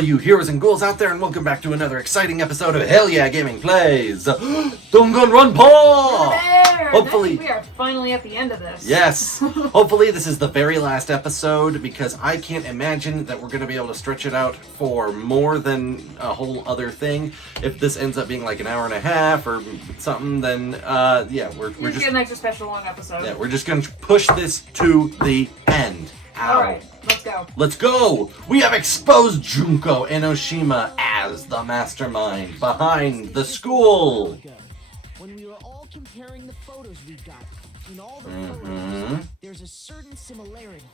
all you heroes and ghouls out there, and welcome back to another exciting episode of Hell Yeah Gaming Plays Danganronpa! Hopefully, we are finally at the end of this. Yes. Hopefully this is the very last episode, because I can't imagine that we're going to be able to stretch it out for more than a whole other thing. If this ends up being like an hour and a half or something, then yeah, we're just get an extra special long episode. Yeah, we're just going to push this to the end. Alright, let's go. Let's go! We have exposed Junko Enoshima as the mastermind behind the school. When we were all comparing the photos we got, in all the photos, there's a certain similarity,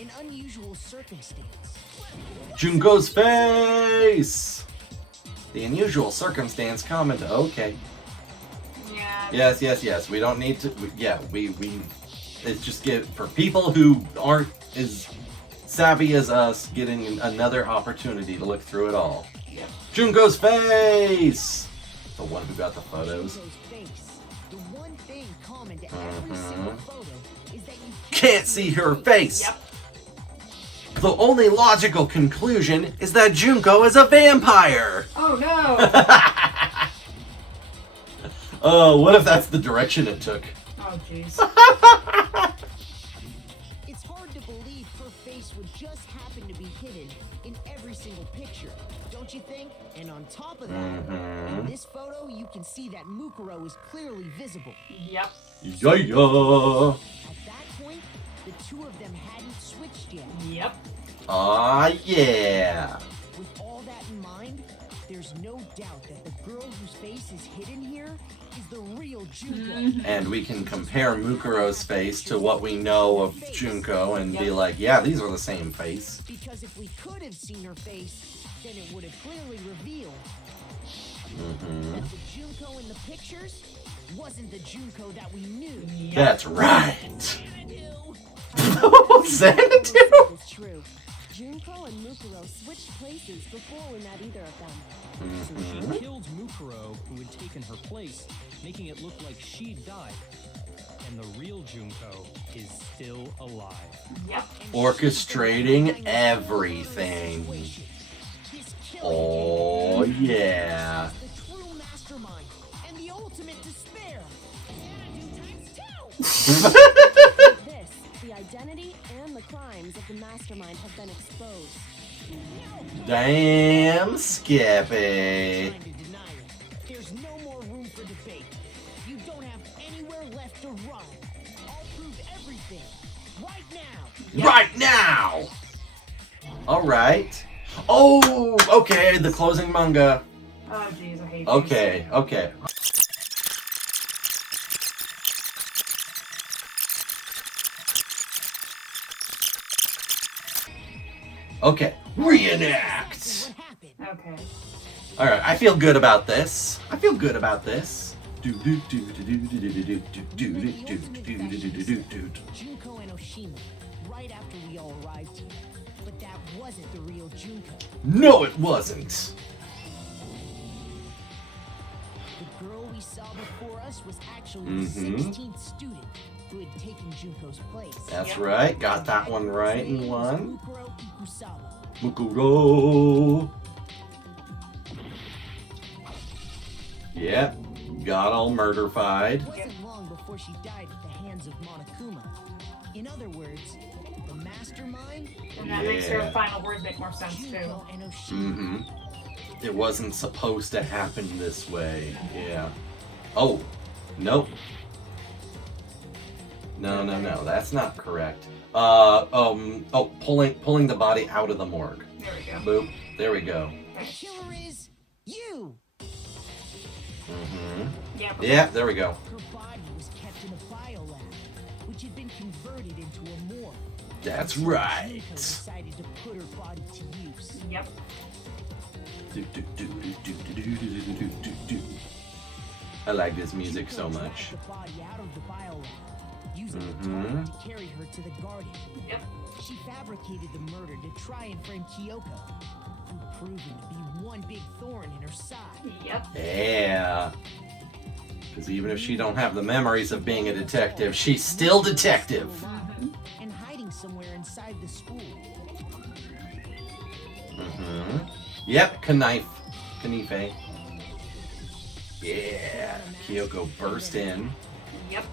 an unusual circumstance. Junko's face! The unusual circumstance comment. Okay. Yeah. Yes. We don't need to. We it's just for people who aren't as savvy as us, getting another opportunity to look through it all. Yep. Junko's face! The one who got the photos. Junko's face. The one thing common to every single photo is that you Can't see her face! Yep. The only logical conclusion is that Junko is a vampire! Oh no! Oh, what if that's the direction it took? Oh jeez. It's hard to believe her face would just happen to be hidden in every single picture, don't you think? And on top of that, in this photo, you can see that Mukuro is clearly visible. Yep. Yeah. At that point, the two of them hadn't switched yet. Yep. Ah, yeah. With all that in mind, there's no doubt that the girl whose face is hidden here is the real Junko. And we can compare Mukuro's face to what we know of Junko and be like, yeah, these are the same face. Because if we could have seen her face, then it would have clearly revealed that the Junko in the pictures wasn't the Junko that we knew. Yep. That's right. This is true. Junko and Mukuro switched places before we met either of them. So she killed Mukuro, who had taken her place, making it look like she'd died. And the real Junko is still alive. Yep. Orchestrating everything. Oh, yeah. The true mastermind and the ultimate despair. With this, the identity and the crimes of the mastermind have been exposed. Damn, Skippy. Trying to deny it. There's no more room for debate. You don't have anywhere left to run. I'll prove everything right now. Yep. Right now! Alright. Oh, okay, the closing manga. Oh jeez, I hate these. Okay. Okay, reenact! What happened? Okay. Alright, I feel good about this. Junko and Oshima, right after we all arrived here. But that wasn't the real Junko. No, it wasn't. The girl we saw before us was actually the 16th student who had taken Junko's place. That's right, got that one right in one. Mukuro Ikusawa. Mukuro. Yep, got all murder-fied. It wasn't long before she died at the hands of Monokuma. In other words, the mastermind, And that makes her Yeah. final words make more sense too. Junko and Oshima. It wasn't supposed to happen this way. Yeah. Oh, nope. No, that's not correct. Pulling the body out of the morgue. There we go. Boop. There we go. The killer is you. Yep. Yeah, there we go. Her body was kept in a biolab, which had been converted into a morgue. That's Junko right. decided to put her body to use. Yep. I like this music so Junko much. dragged the body out of the biolab, using a target to carry her to the garden. Yep. She fabricated the murder to try and frame Kyoko, who proved to be one big thorn in her side. Yep. Yeah. Because even if she don't have the memories of being a detective, she's still detective. And hiding somewhere inside the school. Yep, Knife. Yeah. Kyoko burst in. Yep.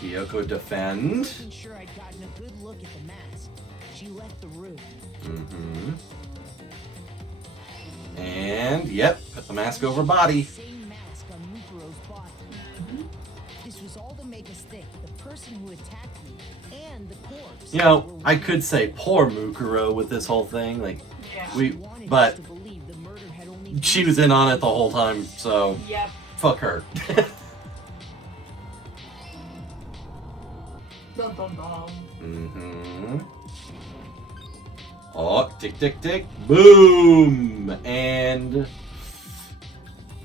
Kyoko defend. Making sure I'd gotten a good look at the mask. She left the room. Mm-hmm. And, yep, put the mask over body. Same mask on Mukuro's body. This was all to make us think the person who attacked me and the corpse. You know, were I could say poor Mukuro with this whole thing. Like, Yeah. wanted but us to believe the murder had only she was in on it the whole time, so Yep. fuck her. Dun dun dun. Mm-hmm. Oh, tick, tick, tick. Boom! And,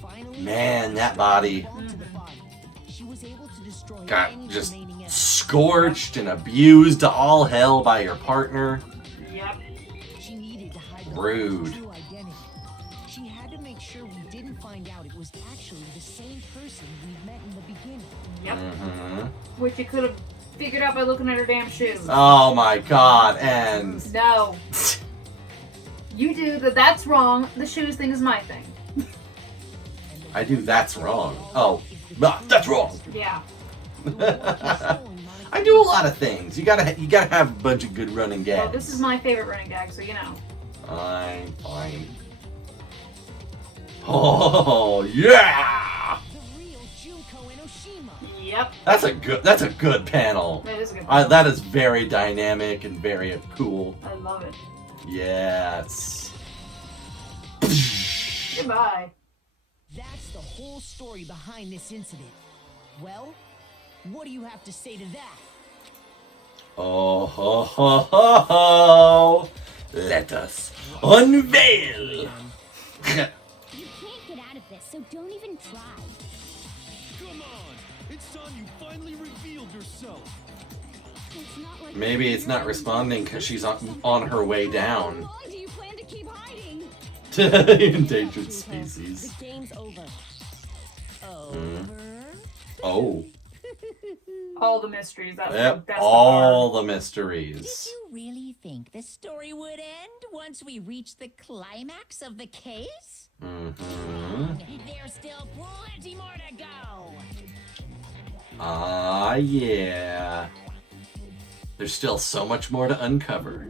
Finally, man, that body onto the body. She was able to destroy got any just remaining evidence. scorched and abused to all hell by your partner. Yep. She needed to hide the Rude. true identity. She had to make sure we didn't find out it was actually the same person we'd met in the beginning. Yep. Mm-hmm. Which you could have figured out by looking at her damn shoes. Oh my god, and... No. You do that's wrong. The shoes thing is my thing. I do that's wrong. Oh, that's wrong. Yeah. I do a lot of things. You gotta have a bunch of good running Well, gags. this is my favorite running gag, so you know. Fine. Oh yeah! The real Junko Enoshima. Yep. That's a good panel. That is a good. That is very dynamic and very cool. I love it. Yes. Goodbye. That's the whole story behind this incident. Well, what do you have to say to that? Oh ho ho ho ho! Let us unveil. You can't get out of this, so don't even try. Come on! It's time you finally revealed yourself! It's not like Maybe it's not responding because she's on her way How down. long do you plan to keep hiding? Endangered The species. game's over. Mm. Over? Oh. All the mysteries. That's Yep. the best All the Did mysteries. you really think the story would end once we reach the climax of the case? Mm-hmm. There's still plenty more to go. Ah, yeah. There's still so much more to uncover.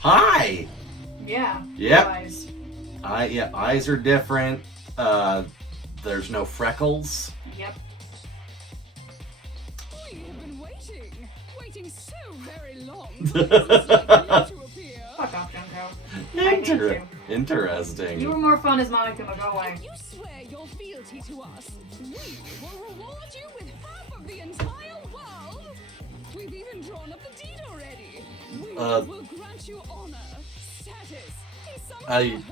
Hi! Yeah. Yep. Guys. Eyes are different. There's no freckles. Yep. We have been waiting so very long for this like you to appear. Fuck off, Junko. I hate you. Interesting. You were more fun as Monokuma. Go away. You swear your fealty to us. We will reward you with half of the entire world. We've even drawn up the deed already. We will grant you honor, status, and some I- home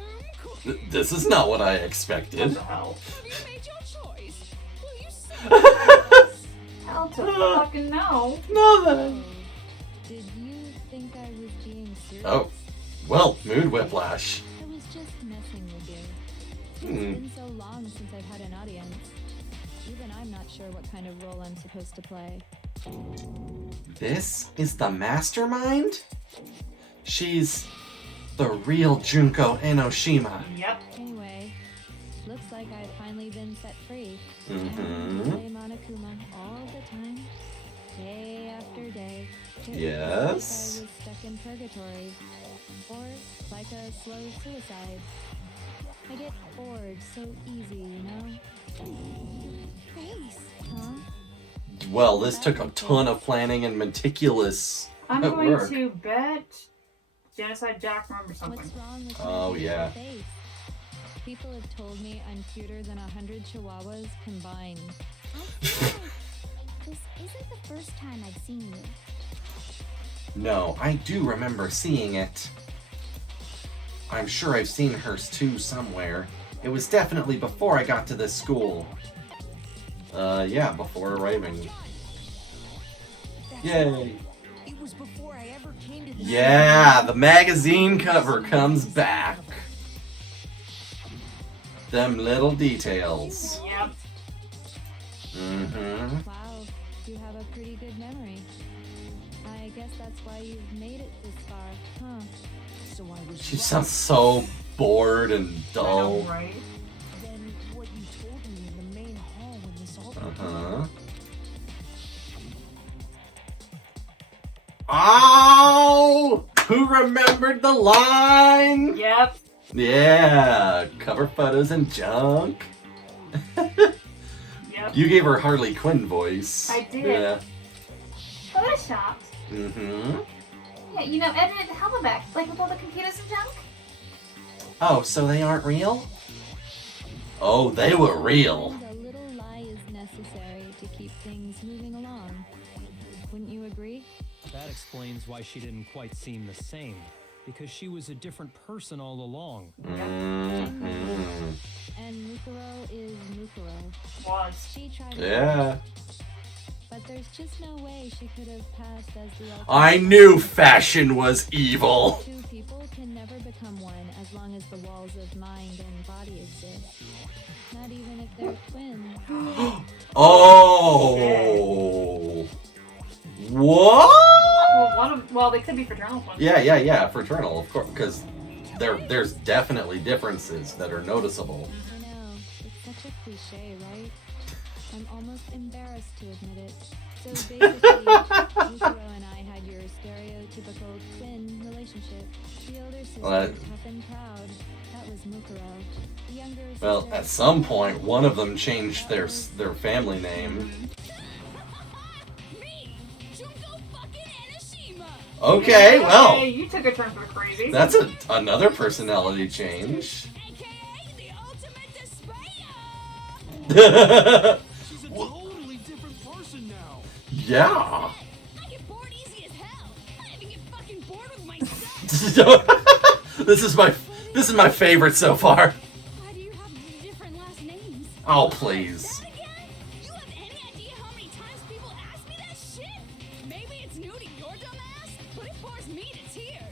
cooking. This is not what I What expected. the hell? Have you made your choice? Will you say Hell to fucking no. No, then. Did you think I was being serious? Oh. Well, mood whiplash. I was just messing with you. It's Hmm. been so long since I've had an audience. Even I'm not sure what kind of role I'm supposed to play. This is the mastermind? She's the real Junko Enoshima. Yep. Anyway, looks like I've finally been set free. Mm-hmm. Play Monokuma all the time, day after day. It was Yes. Like I was stuck in purgatory, or like a slow suicide. I get bored so easy, you know? face? Huh? Well, this took a ton of planning and meticulous I'm going work. to bet Genocide Jack remembers something. What's wrong with Oh, my yeah. face? People have told me I'm cuter than 100 chihuahuas combined. I feel like this isn't the first time I've seen you. No, I do remember seeing it. I'm sure I've seen hers too somewhere. It was definitely before I got to this school. Yeah, before arriving. Yay. It was before I ever came to this. Yeah, the magazine cover comes back. Them little details. Yep. Mm-hmm. Wow, you have a pretty good memory. I guess that's why you've made it this far, huh? So I was She right. sounds so bored and I know, dull. right? Then what you told me in the main hall when this all Uh-huh. Oh! Who remembered the line? Yep. Yeah, cover photos and junk. Yep. You gave her Harley Quinn voice. I did. Yeah. Photoshopped. Mm-hmm. Yeah, you know, edited hell back, like with all the computers and junk. Oh, so they aren't real? Oh, they were real. A little lie is necessary to keep things moving along. Wouldn't you agree? That explains why she didn't quite seem the same. Because she was a different person all along. Mm-hmm. And Mukuro is Mukuro. Was. She tried her Yeah. best, but there's just no way she could have passed as the ultimate. I knew fashion was evil. Two people can never become one as long as the walls of mind and body exist. Not even if they're twins. Oh. What? Well, they could be fraternal twins. Yeah, fraternal, of course, because there's definitely differences that are noticeable. I know, it's such a cliche, right? I'm almost embarrassed to admit it. So basically, Mukuro and I had your stereotypical twin relationship. The older sister, What? tough and proud, that was Mukuro. The younger Well, sister, at some point, one of them changed their family name. Me, Junko fucking Enoshima. Okay, well, Hey, you took a turn for the crazy. that's another personality change. AKA the ultimate despair. She's a totally different person now. Yeah. I get bored easy as hell. I even get fucking bored with myself. This is my favorite so far. Why do you have different last names? Oh, please. That again? You have any idea how many times people ask me that shit? Maybe it's new to your dumb ass, but it bores me to tears.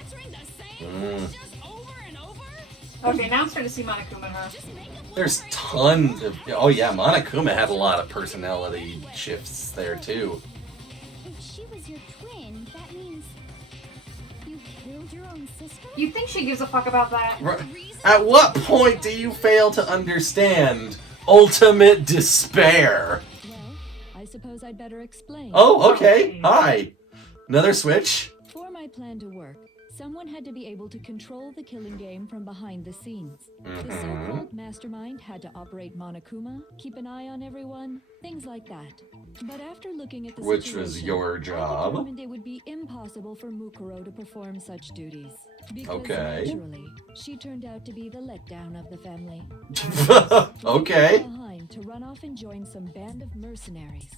Answering the same questions over and over? Okay, now I'm starting to see Monokuma in her. Just make up There's tons of. Oh yeah, Monokuma had a lot of personality shifts there too. If she was your twin, that means you killed your own sister? You think she gives a fuck about that? At what point do you fail to understand ultimate despair? well, I suppose I'd better explain. Oh, okay. Hi. Another switch. For my plan to work, someone had to be able to control the killing game from behind the scenes. The so-called mastermind had to operate Monokuma, keep an eye on everyone, things like that. But after looking at the Which was situation, your I job. determined it would be impossible for Mukuro to perform such duties. Because Okay. naturally, she turned out to be the letdown of the family. Okay. Behind to run off and join some band of mercenaries.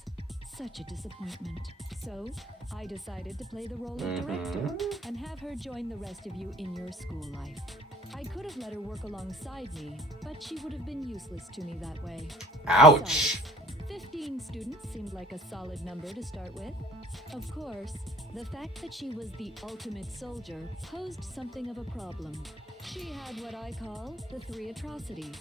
Such a disappointment. So, I decided to play the role of director and have her join the rest of you in your school life. I could have let her work alongside me, but she would have been useless to me that way. Ouch. Besides, 15 students seemed like a solid number to start with. Of course, the fact that she was the ultimate soldier posed something of a problem. She had what I call the three atrocities.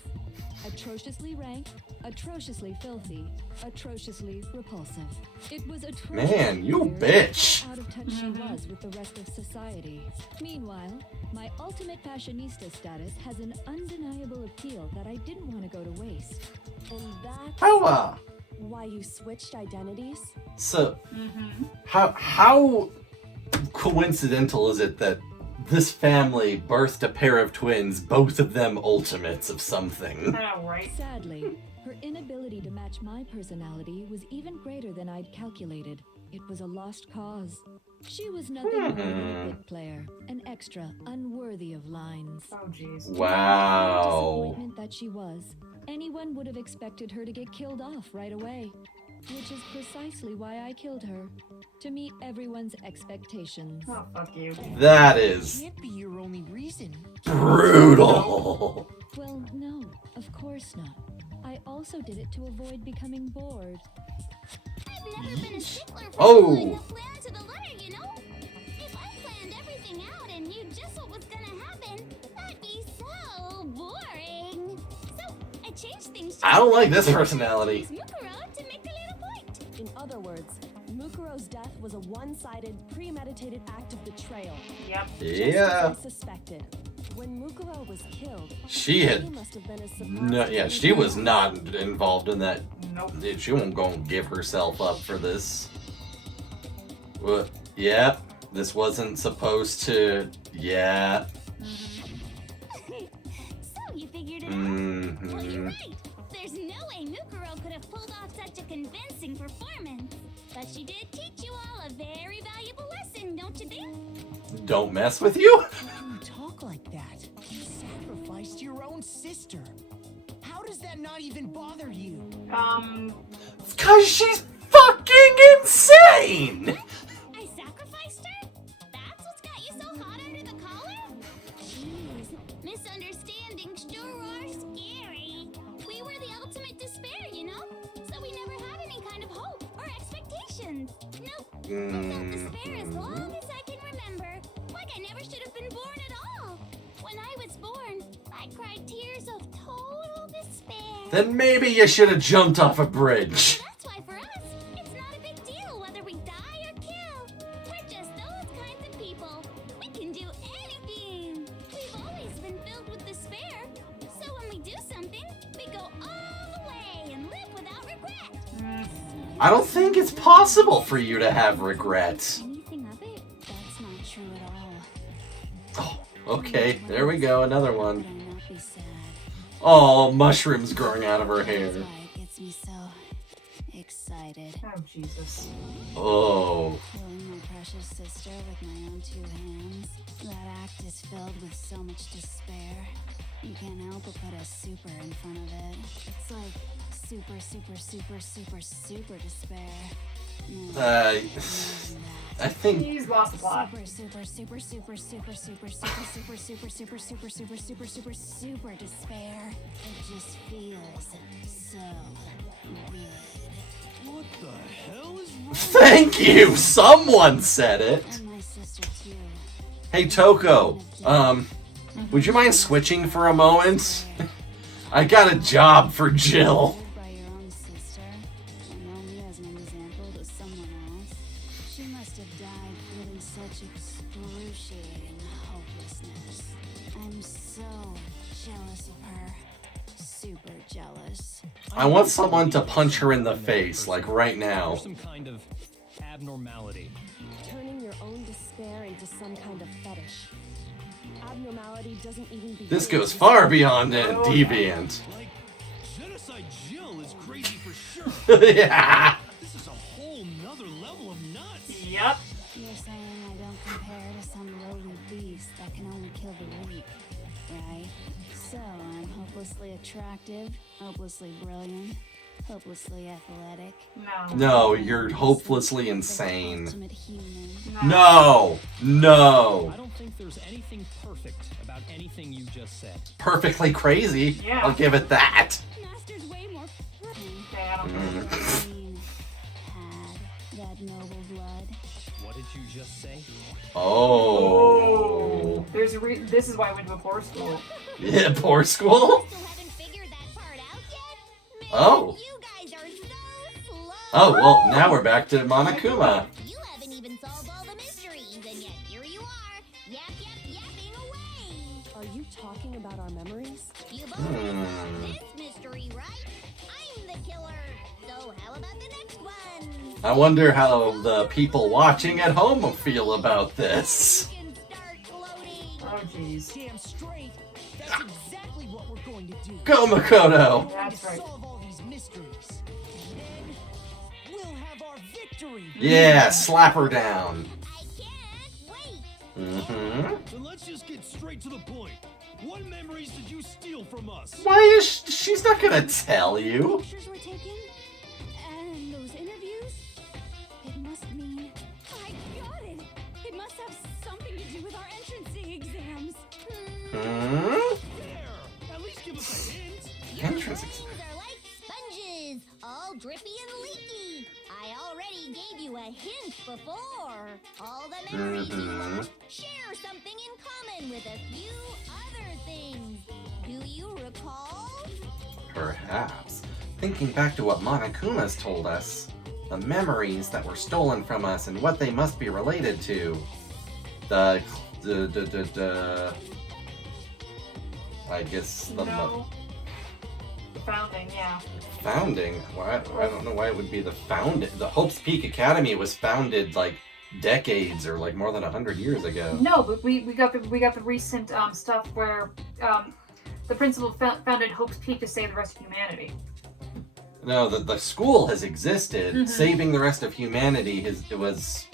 Atrociously rank, atrociously filthy, atrociously repulsive. It was atrocious. Man, you clear bitch. how out of touch she was with the rest of society. Meanwhile, my ultimate fashionista status has an undeniable appeal that I didn't want to go to waste. And that's Powah. why you switched identities? So, how coincidental is it that this family birthed a pair of twins, both of them ultimates of something? I know, right? Sadly, her inability to match my personality was even greater than I'd calculated. It was a lost cause. She was nothing more than a bit player, an extra unworthy of lines. Oh, jeez. Wow. Disappointment that she was. Anyone would have expected her to get killed off right away. Which is precisely why I killed her. To meet everyone's expectations. Oh, fuck you. That is Can't be your only reason. brutal. Well, no, of course not. I also did it to avoid becoming bored. I've never been a stickler for Oh. following the plan to the letter, you know? If I planned everything out and knew just what was gonna happen, that'd be so boring. So I changed things. I don't like this personality. Mukuro to make a little point. In other words, Mukuro's death was was a one-sided, premeditated act of betrayal. Yep. Yeah. Just as I suspected. When Mukuro was killed, She had must have been as no, yeah, she was not involved in that. Nope. She won't go and give herself up for this. What? Yep. This wasn't supposed to. Yeah. So you figured it out? Mm-hmm. Well, you're right. There's no way Mukuro could have pulled off such a convincing performance. But she did teach you all a very valuable lesson, don't you think? Don't mess with you? How can you talk like that? You sacrificed your own sister. How does that not even bother you? Cause she's fucking insane! I sacrificed her? That's what's got you so hot under the collar? Jeez, misunderstandings sure are scary. We were the ultimate despair, you know? So we never had any kind of hope or expectations. Nope. I felt despair as long as I can remember. Like I never should have been born at all. When I was born, I cried tears of total despair. Then maybe you should have jumped off a bridge. That's why for us, it's not a big deal whether we die or kill. We're just those kinds of people. We can do anything. We've always been filled with despair. So when we do something, we go all the way and live without regret. I don't think it's possible for you to have regrets. Anything of it? That's not true at all. Oh, okay, there we go, another one. Would I not be sad? Oh, mushrooms growing out of her hair. That's why it gets me so excited. Oh, Jesus. Oh. Killing my precious sister with my own two hands. That act is filled with so much despair. You can't help but put a super in front of it. It's like super, super, super, super, super despair. No, I think He's lost the plot. super, super, super, super, super, super, super, super, super, super, super, super, super, super, super despair. It just feels so good. What the hell is wrong? Thank you! Someone said it! And my sister too. Hey, Toko, would you mind switching for a moment? I got a job for Jill. By your own sister, and only as an example to someone else. She must have died feeling such excruciating hopelessness. I'm so jealous of her. Super jealous. I want someone to punch her in the face, like right now. Some kind of abnormality. turning your own despair into some kind of fetish. Abnormality doesn't even begin. This goes far beyond deviant. Like, Genocide Jill is crazy for sure. Yeah. This is a whole nother level of nuts. Yep. You're saying I don't compare to some lowly beast that can only kill the weak, right? So I'm hopelessly attractive, hopelessly brilliant, hopelessly athletic. No, you're hopelessly insane. Ultimate human. No! No! I don't think there's anything perfect about anything you just said. Perfectly crazy. Yeah. I'll give it that. Master's way more Okay, I don't know. Queen had that noble blood. What did you just say? Oh. There's a this is why I went to a poor school. Yeah, poor school? Still haven't figured that part out yet? Man, Oh. you guys are so slow. Oh, well, now we're back to Monokuma. You haven't even solved all the mysteries, and yet here you are, yapping away. Are you talking about our memories? You've already solved this mystery, right? I'm the killer. So how about the next one? I wonder how the people watching at home will feel about this. You can start gloating. Oh, jeez. Damn straight. That's exactly what we're going to do. Go, Makoto! We're going That's to right. solve all these mysteries. And then we'll have our victory. Yeah, slap her down. I can't wait. Mm-hmm. Then let's just get straight to the point. What memories did you steal from us? Why is she's not gonna tell you? Pictures were taken, and those interviews. It must mean I got it! It must have something to do with our entrance exams. Hmm? There! At least give us a hint. your Entrance brains are like sponges, all drippy and leaky. I already gave you a hint before. All the memories you love share something in common with a few other things. Do you recall? Perhaps. Thinking back to what Monokuma's told us. The memories that were stolen from us and what they must be related to. I guess the Founding, yeah. Founding? Why? I don't know why it would be the founding. The Hope's Peak Academy was founded like decades or like more than 100 years ago. No, but we got the recent stuff where the principal founded Hope's Peak to save the rest of humanity. No, the school has existed. Mm-hmm. Saving the rest of humanity it was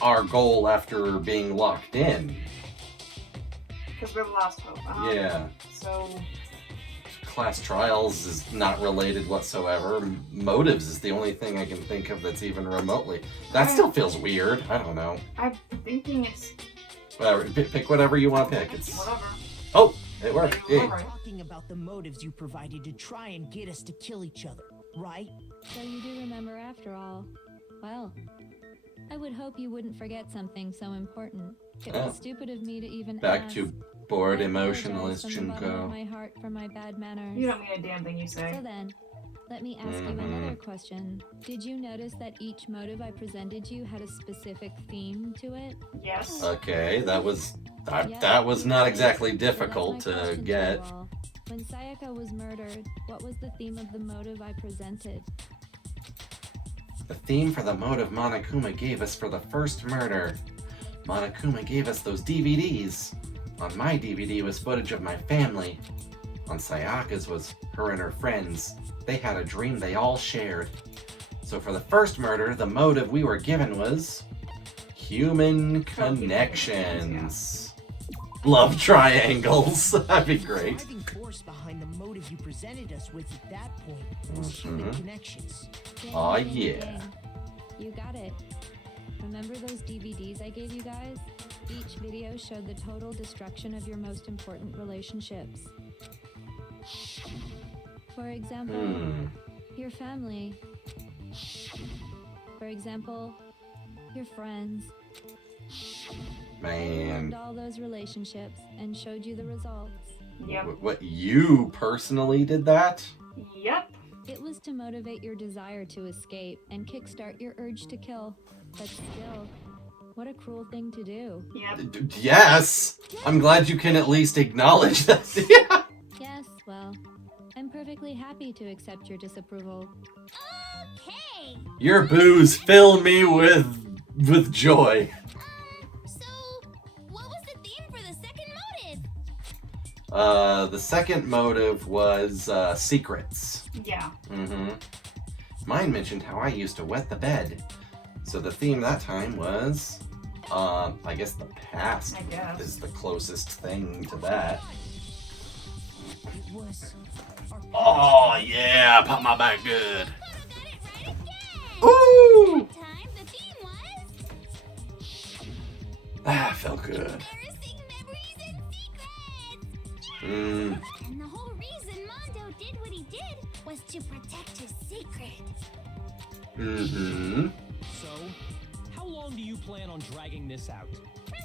our goal after being locked in. Because we're the last hope. Yeah. So. Class trials is not related whatsoever. Motives is the only thing I can think of that's even remotely. That still feels weird. I don't know. I'm thinking it's. Whatever. Pick whatever you want to pick. It's whatever. Oh, it worked. We're Yay. talking about the motives you provided to try and get us to kill each other, right? So you do remember after all. Well, I would hope you wouldn't forget something so important. It was stupid of me to even Back ask. to bored I emotionalist apologize from the bottom of Junko. my heart for my bad manners. You don't mean a damn thing you say. So then, let me ask you another question. Did you notice that each motive I presented you had a specific theme to it? Yes. Okay, that was Yeah, that was you not did. exactly So that's difficult my to question get. you all. When Sayaka was murdered, what was the theme of the motive I presented? The theme for the motive Monokuma gave us for the first murder. Monokuma gave us those DVDs. On my DVD was footage of my family. On Sayaka's was her and her friends. They had a dream they all shared. So for the first murder, the motive we were given was human connections. Love triangles. That'd be The great. driving force behind the motive you presented us with at that point was human connections. Aw, Ding, ding, yeah. ding. You got it. Remember those DVDs I gave you guys? Each video showed the total destruction of your most important relationships. For example, your family. For example, your friends. I Man. ruined all those relationships and showed you the results. Yep. What, you personally did that? Yep. It was to motivate your desire to escape and kickstart your urge to kill. But still, what a cruel thing to do. Yep. Yes! I'm glad you can at least acknowledge that. Yeah. Yes, well, I'm perfectly happy to accept your disapproval. Okay. Your boos fill me with joy. So, what was the theme for the second motive? The second motive was secrets. Yeah. Mine mentioned how I used to wet the bed. So the theme that time was, I guess the past I guess. is the closest thing to that. It was Oh yeah, pop my back good. Got it right again. Ooh! Time the theme was Ah, felt good. embarrassing memories and secrets. Mm. And the whole reason Mondo did what he did was to protect his secret. So, how long do you plan on dragging this out?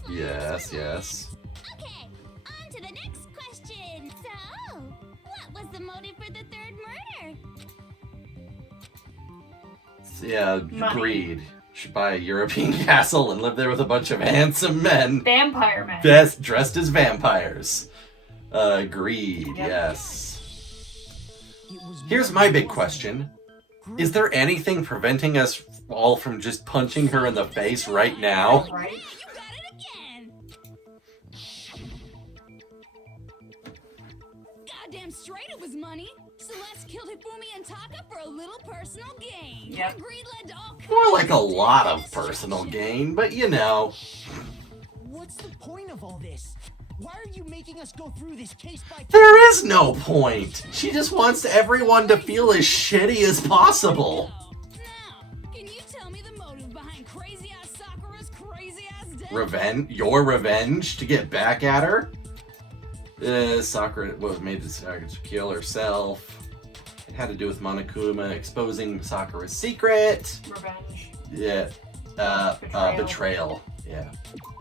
Yes, yes. Okay, on to the next question. So, what was the motive for the third murder? Yeah, Money. greed. Should buy a European castle and live there with a bunch of handsome men. Vampire men. Best dressed as vampires. Greed, Yep. yes. it was Here's my big question. Is there anything preventing us all from just punching her in the face right now? Right? You got it again. Goddamn straight it was money. Celeste killed Hifumi and Taka for a little personal gain. Yep. Greed led to all kinds More like a of lot of destruction. personal gain, but you know. What's the point of all this? Why are you making us go through this case by case? There is no point. She just wants everyone to feel as shitty as possible. Now, can you tell me the motive behind crazy ass Sakura's crazy ass death? Your revenge to get back at her? Sakura was made Sakura to kill herself. It had to do with Monokuma exposing Sakura's secret. Revenge. Yeah. Betrayal. Yeah.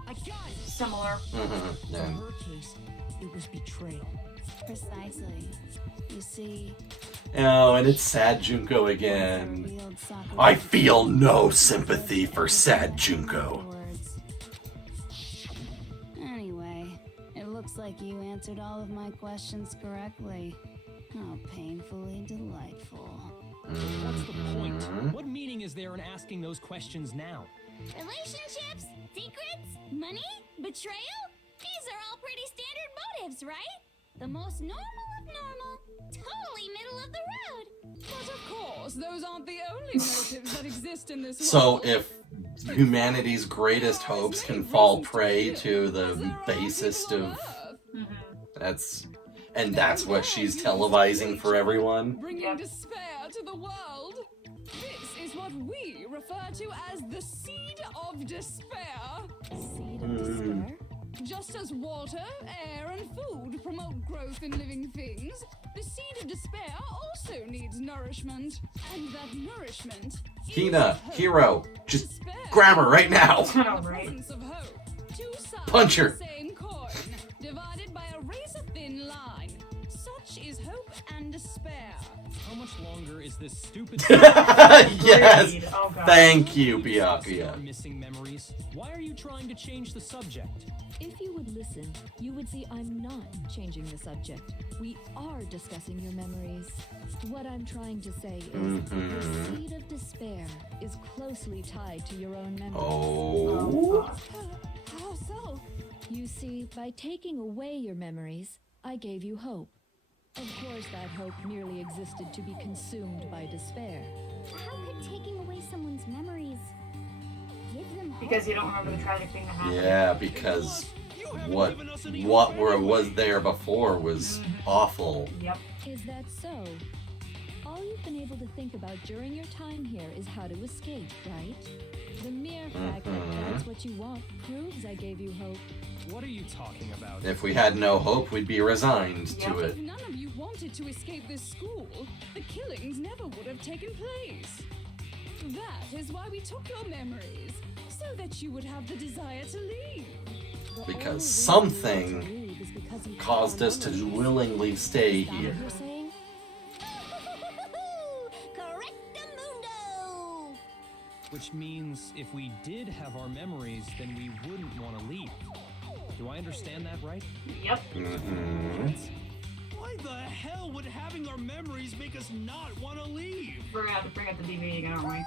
I got it. Similar. Mm-hmm. For Yeah. her case, it was betrayal. Precisely. You see, Oh, and it's sad Junko again. I feel no sympathy for sad Junko. Anyway, it looks like you answered all of my questions correctly. How painfully delightful. What's the point? What meaning is there in asking those questions now? Relationships? Secrets? Money? Betrayal? These are all pretty standard motives, right? The most normal of normal. Totally middle of the road. But of course, those aren't the only motives that exist in this So world. if humanity's greatest hopes can fall prey to the basest of... That's what she's televising for everyone? Bringing despair to the world. This is what we refer to as the seed of despair. Seed of despair? Just as water, air, and food promote growth in living things, the seed of despair also needs nourishment. And that nourishment Hina, is hero, just despair. grab her right now. I know, The right? presence of hope. Two sides Punch her. of the same coin, divided by a razor-thin line. Such is hope and despair. How much longer is this stupid... Yes! Agreed. Oh, God. Thank you, Our Byakuya. missing memories? Why are you trying to change the subject? If you would listen, you would see I'm not changing the subject. We are discussing your memories. What I'm trying to say is the seed of despair is closely tied to your own memories. Oh. How so? You see, by taking away your memories, I gave you hope. Of course, that hope merely existed to be consumed by despair. How could taking away someone's memories give them hope? Because you don't remember the tragic thing that happened. Yeah, because what was there before was awful. Yep. Is that so? All you've been able to think about during your time here is how to escape, right? The mere fact that that's what you want proves I gave you hope. What are you talking about? If we had no hope, we'd be resigned to If it. none of you wanted to escape this school, the killings never would have taken place. That is why we took your memories, so that you would have the desire to leave. Because something caused us to willingly stay here. You're saying? Correctamundo! Which means if we did have our memories, then we wouldn't want to leave. Do I understand that right? Yep. Why the hell would having our memories make us not want to leave? We're gonna have to bring up the DVD again, aren't we?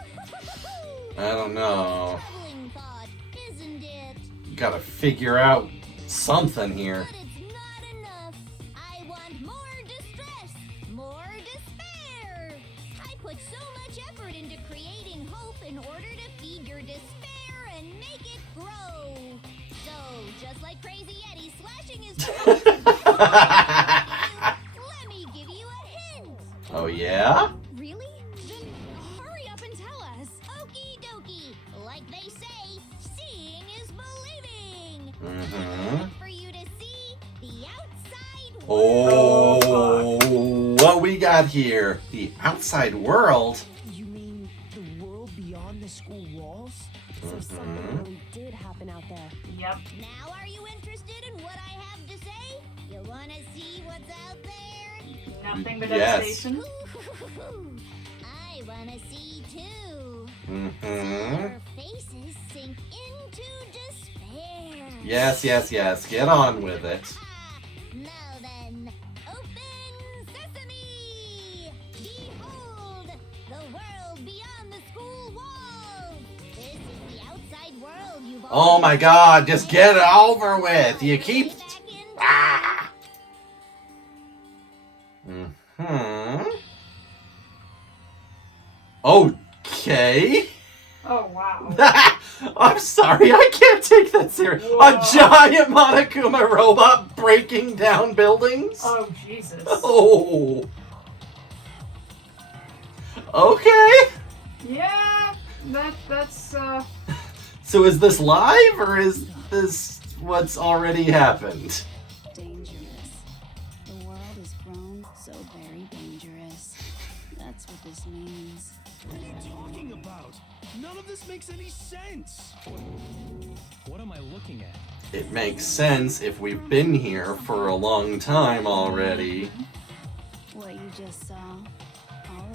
I don't know. Troubling thought, isn't it? Gotta figure out something here. But it's not enough. I want more distress, more despair. I put so much effort into creating hope in order to feed your despair and make it grow. So, just like Crazy Eddie slashing his let me give you a hint. Oh yeah? Really? Then hurry up and tell us. Okie dokie. Like they say, seeing is believing. For you to see the outside world. Oh, what we got here? The outside world? You mean the world beyond the school walls? So something really did happen out there. Yep. Now are you interested in what I have to say? You wanna see what's out there? Nothing but Yes. devastation. I wanna see too. Mm-hmm. Your faces sink into despair. Yes, yes, yes. Get on with it. Now then, open sesame! Behold, the world beyond the school walls. This is the outside world you've Oh my god, just get it over with. You keep... Ah. Okay. Oh, wow. I'm sorry, I can't take that serious. A giant Monokuma robot breaking down buildings? Oh, Jesus. Oh. Okay. Yeah, that's, So is this live, or is this what's already happened? dangerous. The world has grown so very dangerous. That's what this means. What are you talking about? None of this makes any sense. What am I looking at? It makes sense if we've been here for a long time already. What you just saw,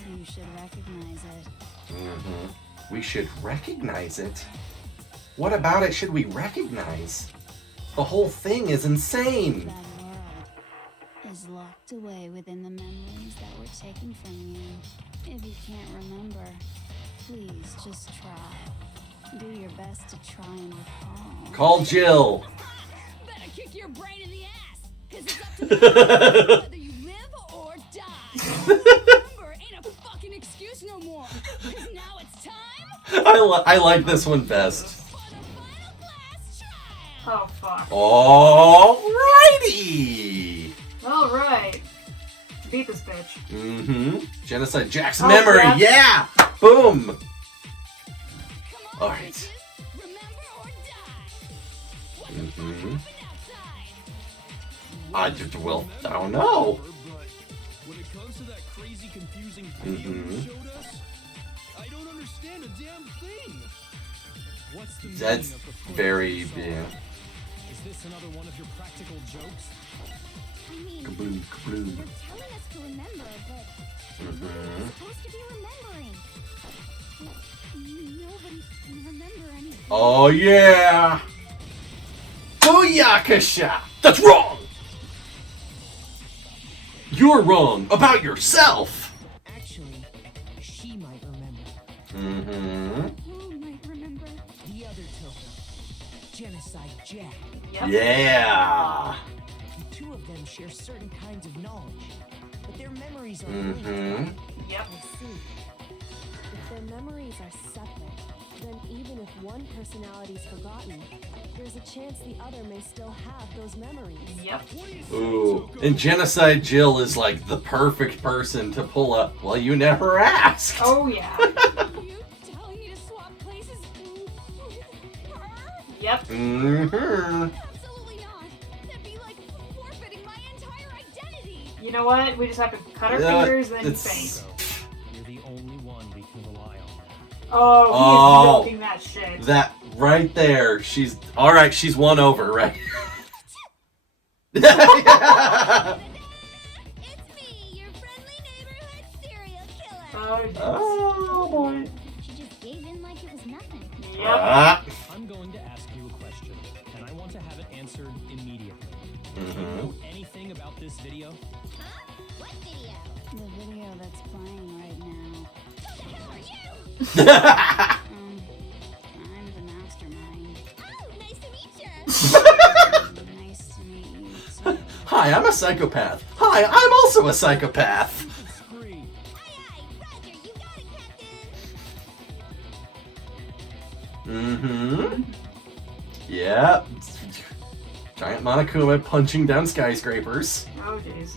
You should recognize it. Mm-hmm. We should recognize it? What about it should we recognize? The whole thing is insane! That world is locked away within the memories that were taken from you. If you can't remember, please just try. Do your best to try and recall. Call Jill! Better kick your brain in the ass, cause it's up to me whether you live or die. Remember, ain't a fucking excuse no more. Cause now it's time I like this one best. for the final class trial. Oh fuck. Alrighty! Alright. Beat this bitch. Mm-hmm. Genocide Jack's Oh, memory, yeah. yeah! Boom! Come on, Alright. bitches. Remember or die. What the Mhm. fuck happened outside? Well, I don't know. But when it comes to that crazy, confusing Mhm. video you showed us, I don't understand a damn thing. What's the That's meaning of the footage very, you saw? yeah. Is this another one of your practical jokes? I mean, Kaboom, kaboom. you're telling us to remember, but what are we Mhm. supposed to be remembering? Nobody can remember anything. Oh, yeah! Booyakasha! That's wrong! You're wrong about yourself! Actually, she might remember. Mm-hmm. Who might remember? The other token, Genocide Jack. Yep. Yeah! The two of them share certain kinds of knowledge, but their memories are Mhm. linked. Yep. I see. If their memories are separate, then even if one personality's forgotten, there's a chance the other may still have those memories. Yep. Ooh. And Genocide Jill is like the perfect person to pull up. Well, you never asked! Oh yeah. You telling me to swap places with her? Yep. Mm-hmm. Absolutely not. That'd be like forfeiting my entire identity. You know what? We just have to cut our Yeah, fingers and it's- faint. So, you're the only one we can rely on now. Oh, he Oh. is milking that shit. That right there, she's... Alright, she's won over, right? It's me, your friendly neighborhood serial killer. Oh, jeez. Oh, boy. She just gave in like it was nothing. Yep. Ah. I'm going to ask you a question, and I want to have it answered immediately. Do you Mhm. know anything about this video? Huh? What video? Mm-hmm. The video that's playing right now. Who the hell are you? Ah. I'm the mastermind. Oh, nice to meet you. Nice to meet you too. Hi, I'm a psychopath. Hi, I'm also a psychopath. Scree. Aye, aye, Roger, you got it, Captain. Mm-hmm. Yeah. Giant Monokuma punching down skyscrapers. Oh, jeez.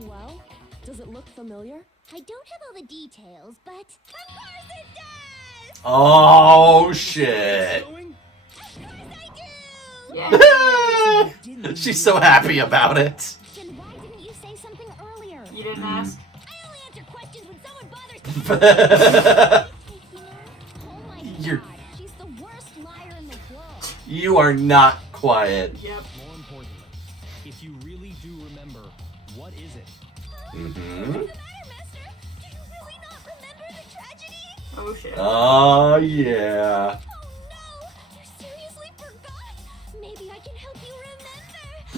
Well, does it look familiar? I don't have all the details, but of course it does. Oh, shit. Showing? Of course I do. Yeah. She's so happy about it. Then why didn't you say something earlier? You didn't ask? I only answer questions when someone bothers me. Oh my You're- god, she's the worst liar in the world. You are not quiet. Yep. More importantly, if you really do remember, what is it? Mm-hmm. What's the matter, Master? Do you really not remember the tragedy? Oh shit. Oh, yeah. Oh no! You seriously forgot? Maybe I can help you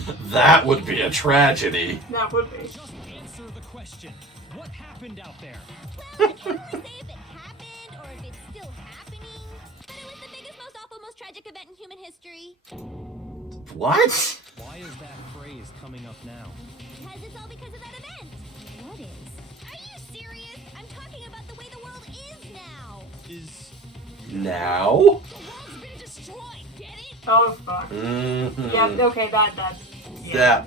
remember. That would be a tragedy. That would be. Just answer the question. What happened out there? Well, I can't really say if it happened or if it's still happening. But it was the biggest, most awful, most tragic event in human history. What? Why is that phrase coming up now? Because it's all because of that event. What is? Are you serious? I'm talking about the way the world is now. Is Now? The world's been destroyed, get it? Oh fuck. Mm-hmm. Yeah, okay, that. Yeah.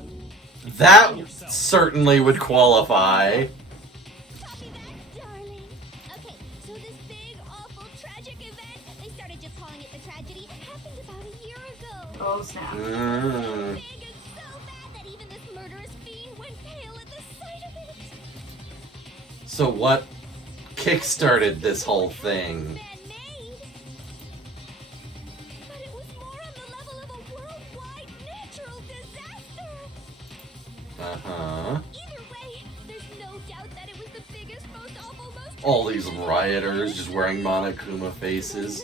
That certainly would qualify. Copy that, darling. Okay, so this big, awful, tragic event, they started just calling it the tragedy, happened about a year ago. Oh snap. Mm. Big and so bad that even this murderous fiend went pale at the sight of it. So what kickstarted this whole thing? Man-made. But it was more on the level of a worldwide natural disaster. Uh-huh. Either way, there's no doubt that it was the biggest All these rioters just wearing Monokuma faces.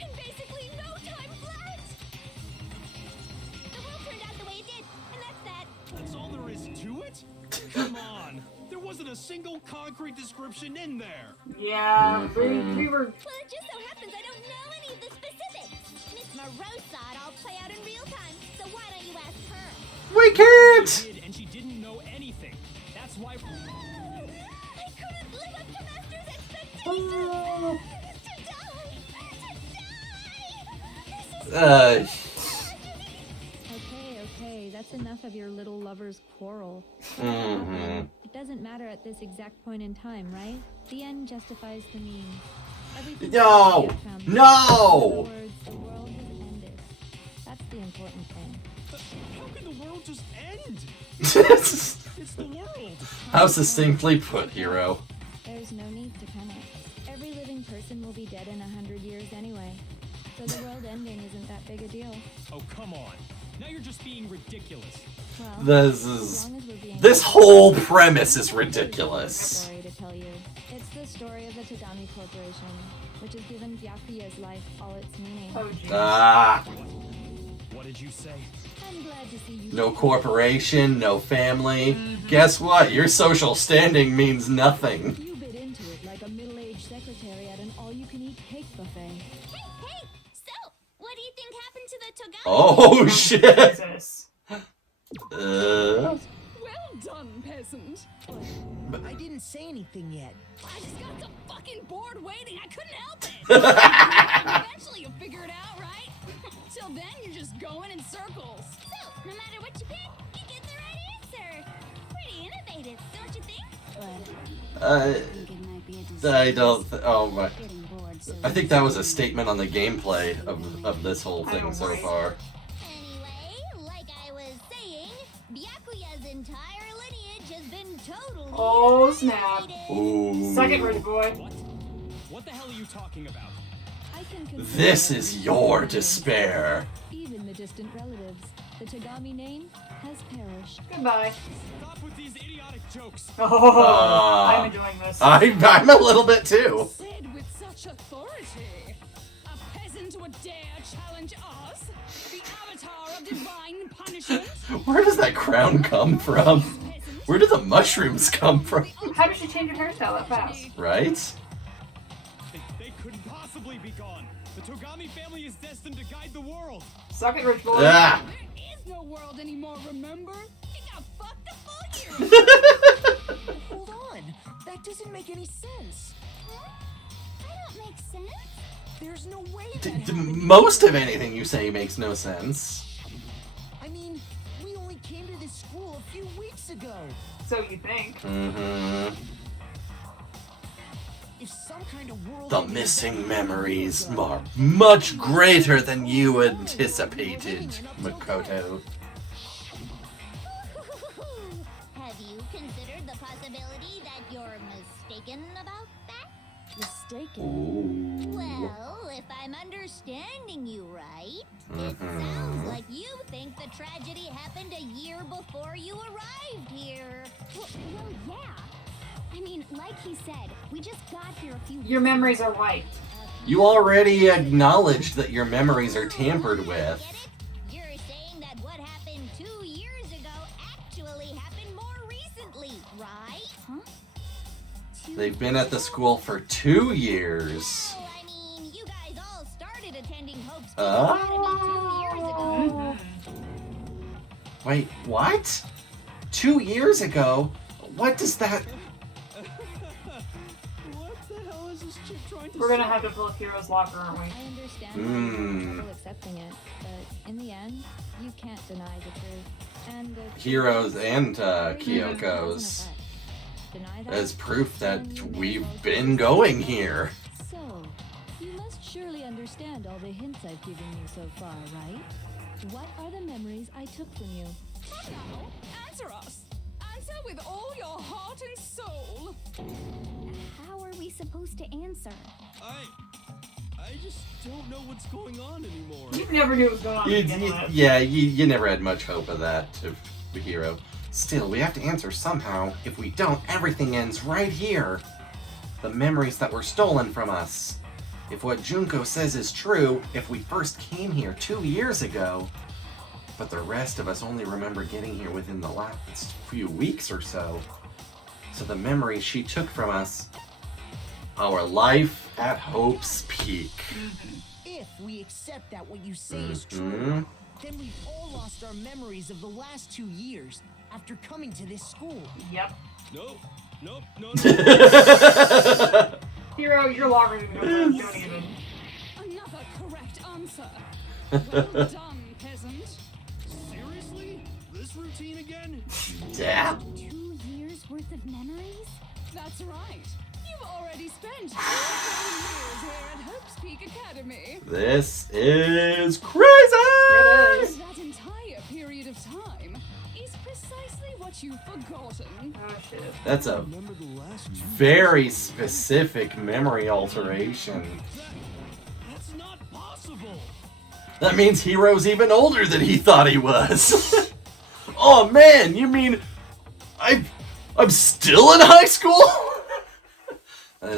In basically no time flat. The world turned out the way it did, and that's that. That's all there is to it? Come on. There wasn't a single concrete description in there. Yeah, we were. Well, it just so happens I don't know any of the specifics. Miss Moreau saw it all play out in real time, so why don't you ask her? We can't! She did, and she didn't know anything. That's why. I couldn't live up to Master's expectations. Oh. To die. Okay, that's enough of your little lover's quarrel. Mm-hmm. It doesn't matter at this exact point in time, right? The end justifies the means. Everything No! has an outcome. No! In other words, the world has ended. That's the important thing. How can the world just end? It's It's the world. how succinctly put, Hero. There's no need to panic. Every living person will be dead in 100 years anyway. So the world ending isn't that big a deal. Oh, come on. Now you're just being ridiculous. Well, This as is... long as we're being This whole premise is ridiculous. story to tell you. It's the story of the Togami Corporation, which has given Byakuya's life all its meaning. Oh, geez. Ah, What did you say? I'm glad to see you. no corporation, no family. Guess what? Your social standing means nothing. You bit into it like a middle-aged secretary at an all-you-can-eat cake buffet. Hey, so what do you think happened to the Togami? Oh, shit. Jesus. Well done, peasant. I didn't say anything yet. I just got so fucking bored waiting, I couldn't help it. Eventually you'll figure it out, right? Till then, you're just going in circles. So, no matter what you pick, you get the right answer. Pretty innovative, don't you think? I don't... oh, my... I think that was a statement on the gameplay of this whole thing so far. Anyway, like I was saying, Byakuya's entire lineage has been totally Oh, snap. Ooh. Suck it, Rich Boy. What the hell are you talking about? I can consider This that is the your Togami, despair. Even the distant relatives. The Togami name has perished. Goodbye. Stop with these idiotic jokes. Oh, I'm enjoying this. I'm a little bit too. Said with such authority. A peasant would dare challenge us, the avatar of divine punishment. Where does that crown come from? Where do the mushrooms come from? How did she change her hairstyle that fast? Right? They couldn't possibly be gone. The Togami family is destined to guide the world. Suck it, Rich Boy. Ah. There is no world anymore, remember? It got fucked a full year. Hold on. That doesn't make any sense. That don't make sense. There's no way that happened. Most of anything you say makes no sense. I mean, we only came to this school a few weeks ago. So you think. Mm-hmm. If some kind of world The missing memories are much greater than you anticipated, Makoto. Have you considered the possibility that you're mistaken about that? Mistaken. Ooh. Well, if I'm understanding you right, it sounds like you think the tragedy happened a year before you arrived here. Well, yeah. I mean, like he said, we just got here a few Your memories are wiped. You already acknowledged that your memories are tampered with. Get it? You're saying that what happened 2 years ago actually happened more recently, right? Huh? They've been at the school for 2 years. Oh, I mean, you guys all started attending Hope's Oh. Academy 2 years ago. Wait, what? 2 years ago? What does that... What the hell is this chick trying to We're gonna say? have to pull up Hero's locker, aren't we? I understand why you're having trouble accepting it, but in the end, you can't deny the truth. And the Heroes and Kyoko Kyoko's as proof that we've been going here. So, you must surely understand all the hints I've given you so far, right? What are the memories I took from you? Now, answer us. Answer with all your heart and soul. How are we supposed to answer? I just don't know what's going on anymore. You never knew what was going on. to begin with. Yeah, you never had much hope of that, to the hero. Still, we have to answer somehow. If we don't, everything ends right here. The memories that were stolen from us. If what Junko says is true, if we first came here 2 years ago, but the rest of us only remember getting here within the last few weeks or so. So the memories she took from us, our life at Hope's Peak. If we accept that what you say is true, then we've all lost our memories of the last 2 years after coming to this school. Yep. Nope. No. Hero, your locker room don't even. Another correct answer. Well done, peasant. Seriously? This routine again? Yeah. 2 years worth of memories? That's right. You've already spent 2 years here at Hope's Peak Academy. This is crazy! It is. That entire period of time is precisely what you've forgotten. Oh shit. That's a Remember the last very specific memory alteration. That's not possible. That means Hero's even older than he thought he was. Oh man, you mean I'm still in high school?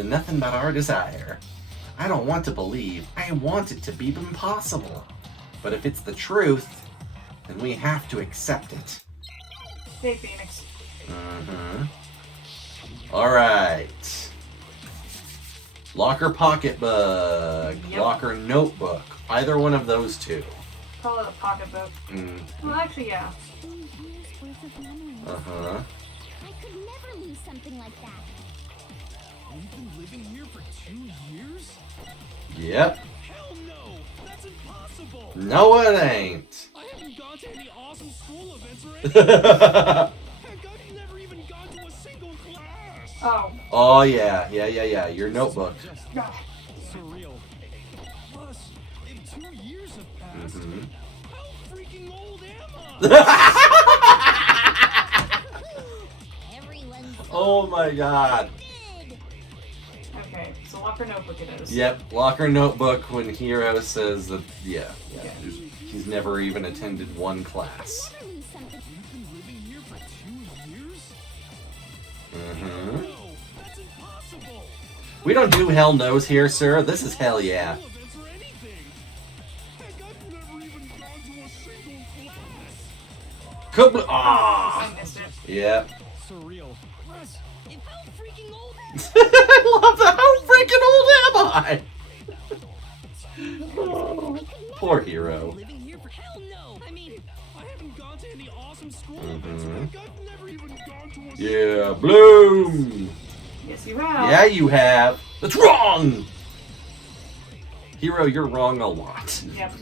Nothing but our desire. I don't want to believe. I want it to be impossible. But if it's the truth, then we have to accept it. Hey, Phoenix. Alright. Locker pocketbook. Yep. Locker notebook. Either one of those two. Call it a pocketbook. Well, actually, yeah. 2 years worth of memories. Uh-huh. I could never lose something like that. We've been living here for 2 years? Yep. Hell no! That's impossible! No, it ain't. I haven't gone to any awesome school events or anything. Heck, I've never even gone to a single class. Oh. Oh, yeah. Your notebook. Surreal. Plus, if 2 years have passed, how freaking old am I? Everyone's so Oh my god. good. Okay, so locker notebook it is. Yep, locker notebook when Hero says that, he's never even attended one class. Never lose something. You've been living here for 2 years? Mm-hmm. No, that's impossible. We don't do hell no's here, sir. This is hell yeah. School events or anything. Heck, I've never even gone to a single class. I missed it. Yep. Surreal. Russ, if how freaking old I love that. How freaking old am I? Poor Hero. living here for hell no. I mean, I haven't gone to any awesome school events. Heck, I've never even gone to a Yeah, Bloom. Yes, you have. Yeah, you have. That's wrong. Hero, you're wrong a lot. Yep.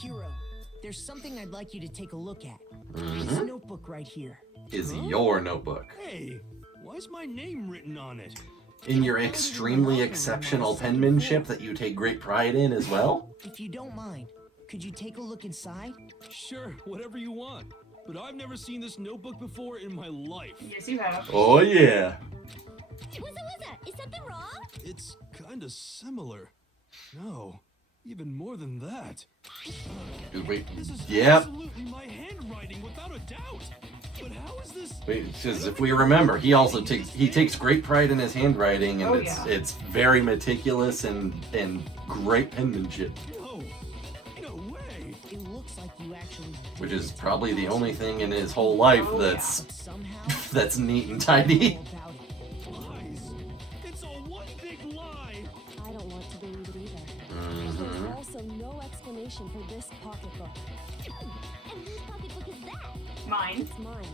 Hero, there's something I'd like you to take a look at. This notebook right here. Is your notebook. Hey, why's my name written on it? In your extremely exceptional penmanship that you take great pride in as well? If you don't mind, could you take a look inside? Sure, whatever you want. But I've never seen this notebook before in my life. Yes, you have. Oh, yeah. Is something wrong? It's kinda similar. No, even more than that. Wait, This is yep. absolutely my handwriting, without a doubt. But how is this? Wait, because if we remember, he also takes great pride in his handwriting, and Oh, it's very meticulous and great penmanship, No, no way. It looks like you actually. which is probably the only thing in his whole life Oh, that's Somehow. that's neat and tidy. know about it. Lies. It's all one big lie. I don't want to believe it either. There's also no explanation for this pocketbook. And whose pocketbook is that? Mine. It's mine.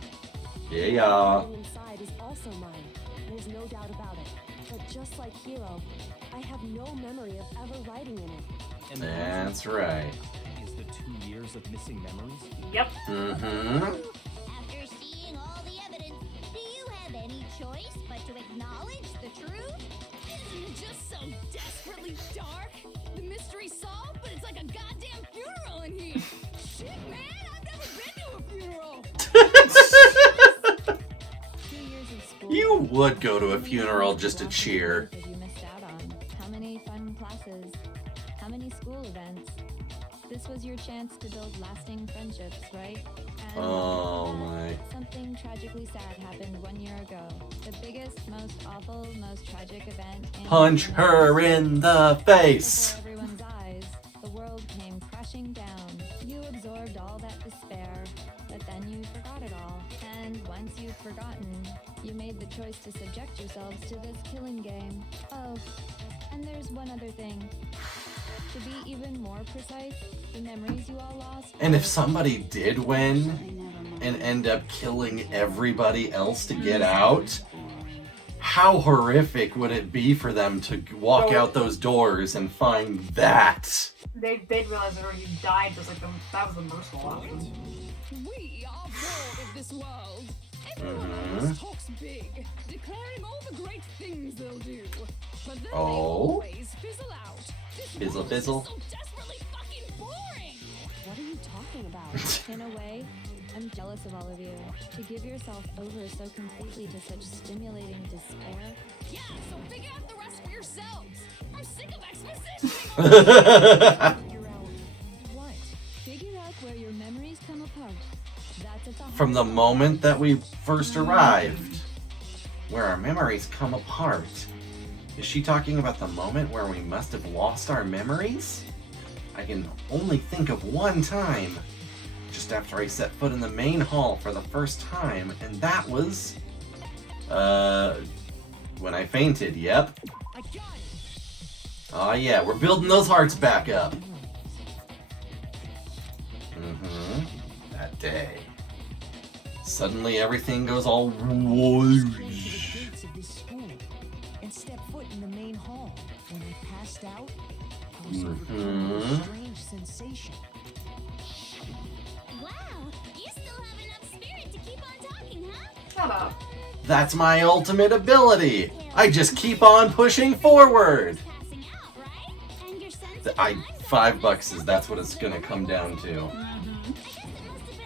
Yeah. Everything inside is also mine. There's no doubt about it. But just like Hero, I have no memory of ever writing in it. And the That's right. is the 2 years of missing memories? Yep. Mm-hmm. After seeing all the evidence, do you have any choice but to acknowledge the truth? Isn't it just so desperately dark? The mystery solved, but it's like a goddamn funeral in here. Shit, man, I've never been to a funeral. 2 years of school. You would go to a funeral just to cheer. That you missed out on. How many fun classes? How many school events? This was your chance to build lasting friendships, right? And Oh, because of my. that, something tragic horrifically sad happened 1 year ago. The biggest, most awful, most tragic event in Punch her in the face! Before everyone's eyes, the world came crashing down. You absorbed all that despair, but then you forgot it all. And once you've forgotten, you made the choice to subject yourselves to this killing game. Oh, and there's one other thing. To be even more precise, the memories you all lost... And if somebody did win and end up killing everybody else to get out, how horrific would it be for them to walk out those doors and find that? They'd realize that you died was like that was the merciful option. We are bored of this world. Everyone always talks big, declaring all the great things they'll do. But then they always fizzle out. This world is so desperately fucking boring. What are you talking about? In a way, I'm jealous of all of you. To give yourself over so completely to such stimulating despair. Yeah, so figure out the rest for yourselves. I'm sick of exposition. Figure out what? Figure out where your memories come apart. That's at the From the moment that we first arrived, where our memories come apart. Is she talking about the moment where we must have lost our memories? I can only think of one time, just after I set foot in the main hall for the first time, and that was, when I fainted, yep. Oh yeah, we're building those hearts back up. That day. Suddenly everything goes all whoosh. And step foot in the main hall. When I passed out, I was overcome with a strange sensation. Wow, you still have enough spirit to keep on talking, huh? Shut up. That's my ultimate ability. I just keep on pushing forward. Passing out, right? And your sense of $5 is that's what it's gonna come down to.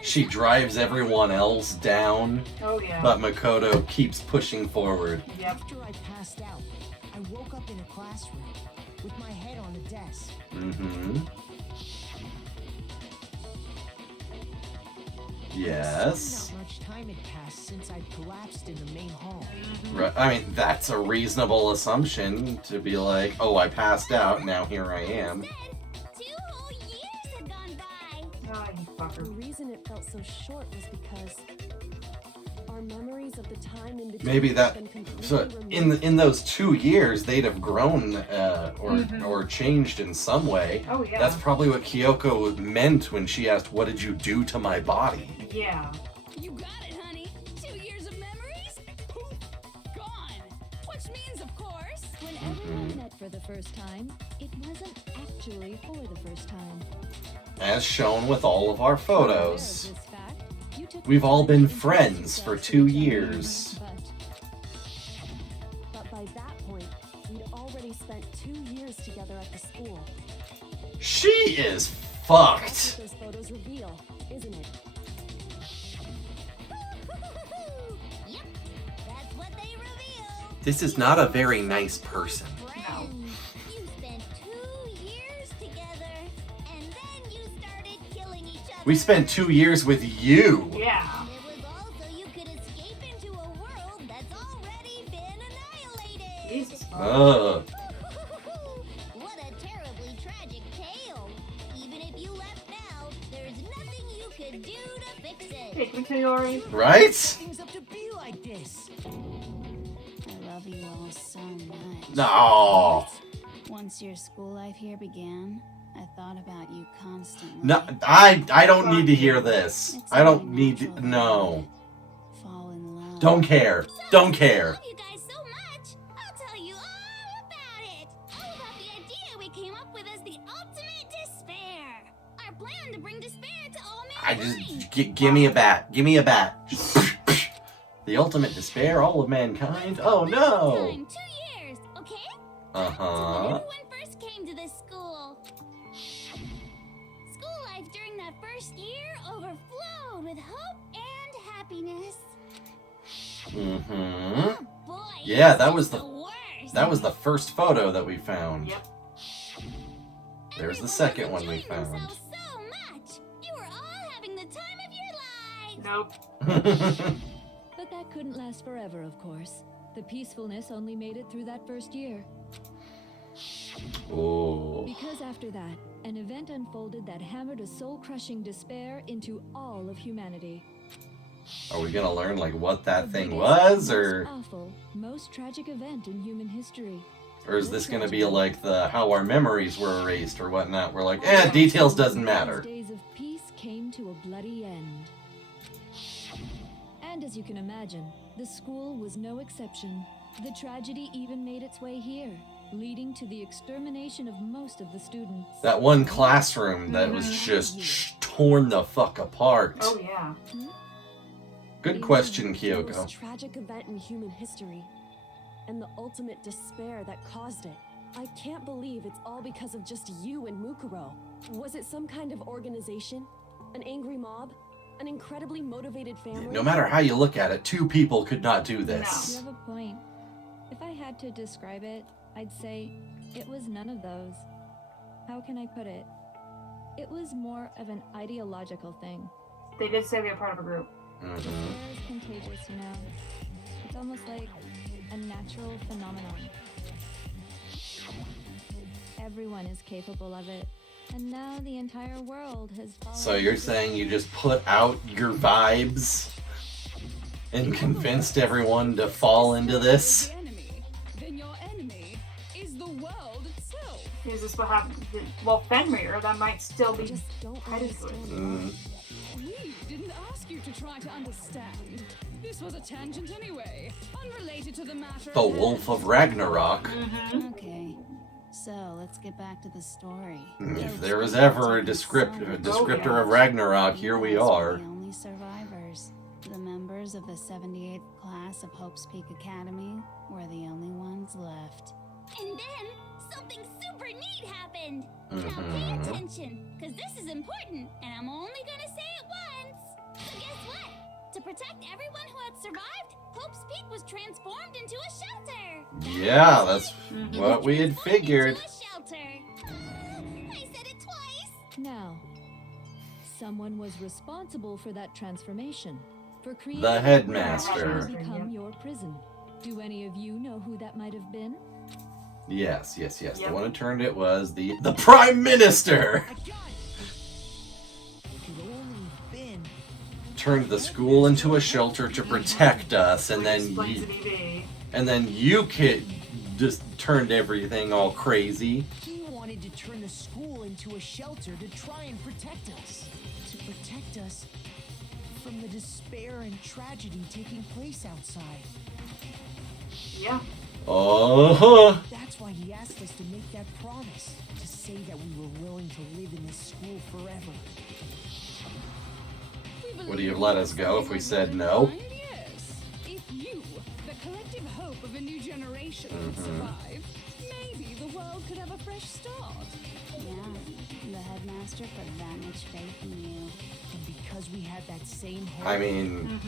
She drives everyone else down, Oh yeah. but Makoto keeps pushing forward. Yep. After I passed out, I woke up in a classroom with my head on a desk. Yes. Not much time had passed since I'd collapsed in the main hall. Right. I mean, that's a reasonable assumption to be like, oh, I passed out, now here I am. 2 whole years had gone by. Oh, you The fucker. reason it felt so short was because our memories of the time in between Maybe that. had been completely So removed. in those 2 years, they'd have grown or changed in some way. Oh yeah. That's probably what Kyoko meant when she asked, "What did you do to my body?" Yeah. You got it, honey. 2 years of memories? Poof, gone. Which means, of course, When everyone met for the first time, it wasn't actually for the first time. As shown with all of our photos. Aware of this fact, you took We've all time been to introduce friends for yourself to 2 each other, years. But by that point, we'd already spent 2 years together at the school. She is That's fucked. what those photos reveal, isn't it? Yep, that's what they reveal. This is not a very nice person. Friends. You spent 2 years together, and then you started killing each other. We spent 2 years with you. Yeah. It was all so you could escape into a world that's already been annihilated. Jesus. Ugh. What a terribly tragic tale. Even if you left now, there's nothing you could do to fix it. Hey, Kitori. Right? Things up to be like this. I love you all so much. No. Once your school life here began, I thought about you constantly. No, I don't need to hear this. I don't need to, no. Fall in love. Don't care. Don't care. I love you guys so much. I'll tell you all about it. All about the idea we came up with as the ultimate despair. Our plan to bring despair to all I mankind. just give me a bat. Give me a bat. The ultimate despair, all of mankind. Oh no. Time, 2 years, okay? Uh When huh. everyone first came to this school. School life during that first year overflowed with hope and happiness. Oh boy. Yeah, this that is was the the worst. that was the first photo that we found. Yep. There's the Everyone second was one we enjoying found. themselves so much. You were all having the time of your lives. Nope. The that couldn't last forever, of course. The peacefulness only made it through that first year. Oh. Because after that, an event unfolded that hammered a soul-crushing despair into all of humanity. Are we gonna learn like what that The thing biggest, was, or most awful, most tragic event in human history. is this gonna be like the how our memories were erased or whatnot? We're like, details doesn't matter. Days of peace came to a bloody end. And as you can imagine, the school was no exception. The tragedy even made its way here, leading to the extermination of most of the students. That one classroom that was just torn the fuck apart. Oh yeah. Good question, The Kyoko. most tragic event in human history, and the ultimate despair that caused it. I can't believe it's all because of just you and Mukuro. Was it some kind of organization? An angry mob? An incredibly motivated family? No matter how you look at it, two people could not do You this. have a point. If I had to describe it, I'd say it was none of those. How can I put it? It was more of an ideological thing. They did say they were part of a group. Despair is contagious, you know. It's almost like a natural phenomenon. Everyone is capable of it. And now the entire world has fallen. So you're saying you just put out your vibes and convinced everyone to fall into this? Then your enemy is the world itself. Is this what happened? Well, Fenrir, that might still be Just don't headed to it. understand. We didn't ask you to try to understand. This was a tangent anyway, unrelated to the matter. The Wolf of Ragnarok. Okay, so let's get back to the story. If there was ever a descriptor of Ragnarok, here we are. The only survivors. The members of the 78th class of Hope's Peak Academy were the only ones left. And then something super neat happened. Now pay attention, because this is important, and I'm only gonna say it once. So guess what? To protect everyone who had survived, Hope's Peak was transformed into a shelter. Yeah, that's what we had figured. Into a shelter. I said it twice. Now, someone was responsible for that transformation. For creating The headmaster. to become your prison. Do any of you know who that might have been? Yes. The one who turned it was the Prime Minister. Turned the school into a shelter to protect us, and then you kid just turned everything all crazy. He wanted to turn the school into a shelter to try and protect us. To protect us from the despair and tragedy taking place outside. Yeah. That's why he asked us to make that promise. To say that we were willing to live in this school forever. Would he have let us go if we said no? Yes. If you, the collective hope of a new generation, could survive, maybe the world could have a fresh start. Yeah, the headmaster put that much faith in you. And because we had that same hope, I mean,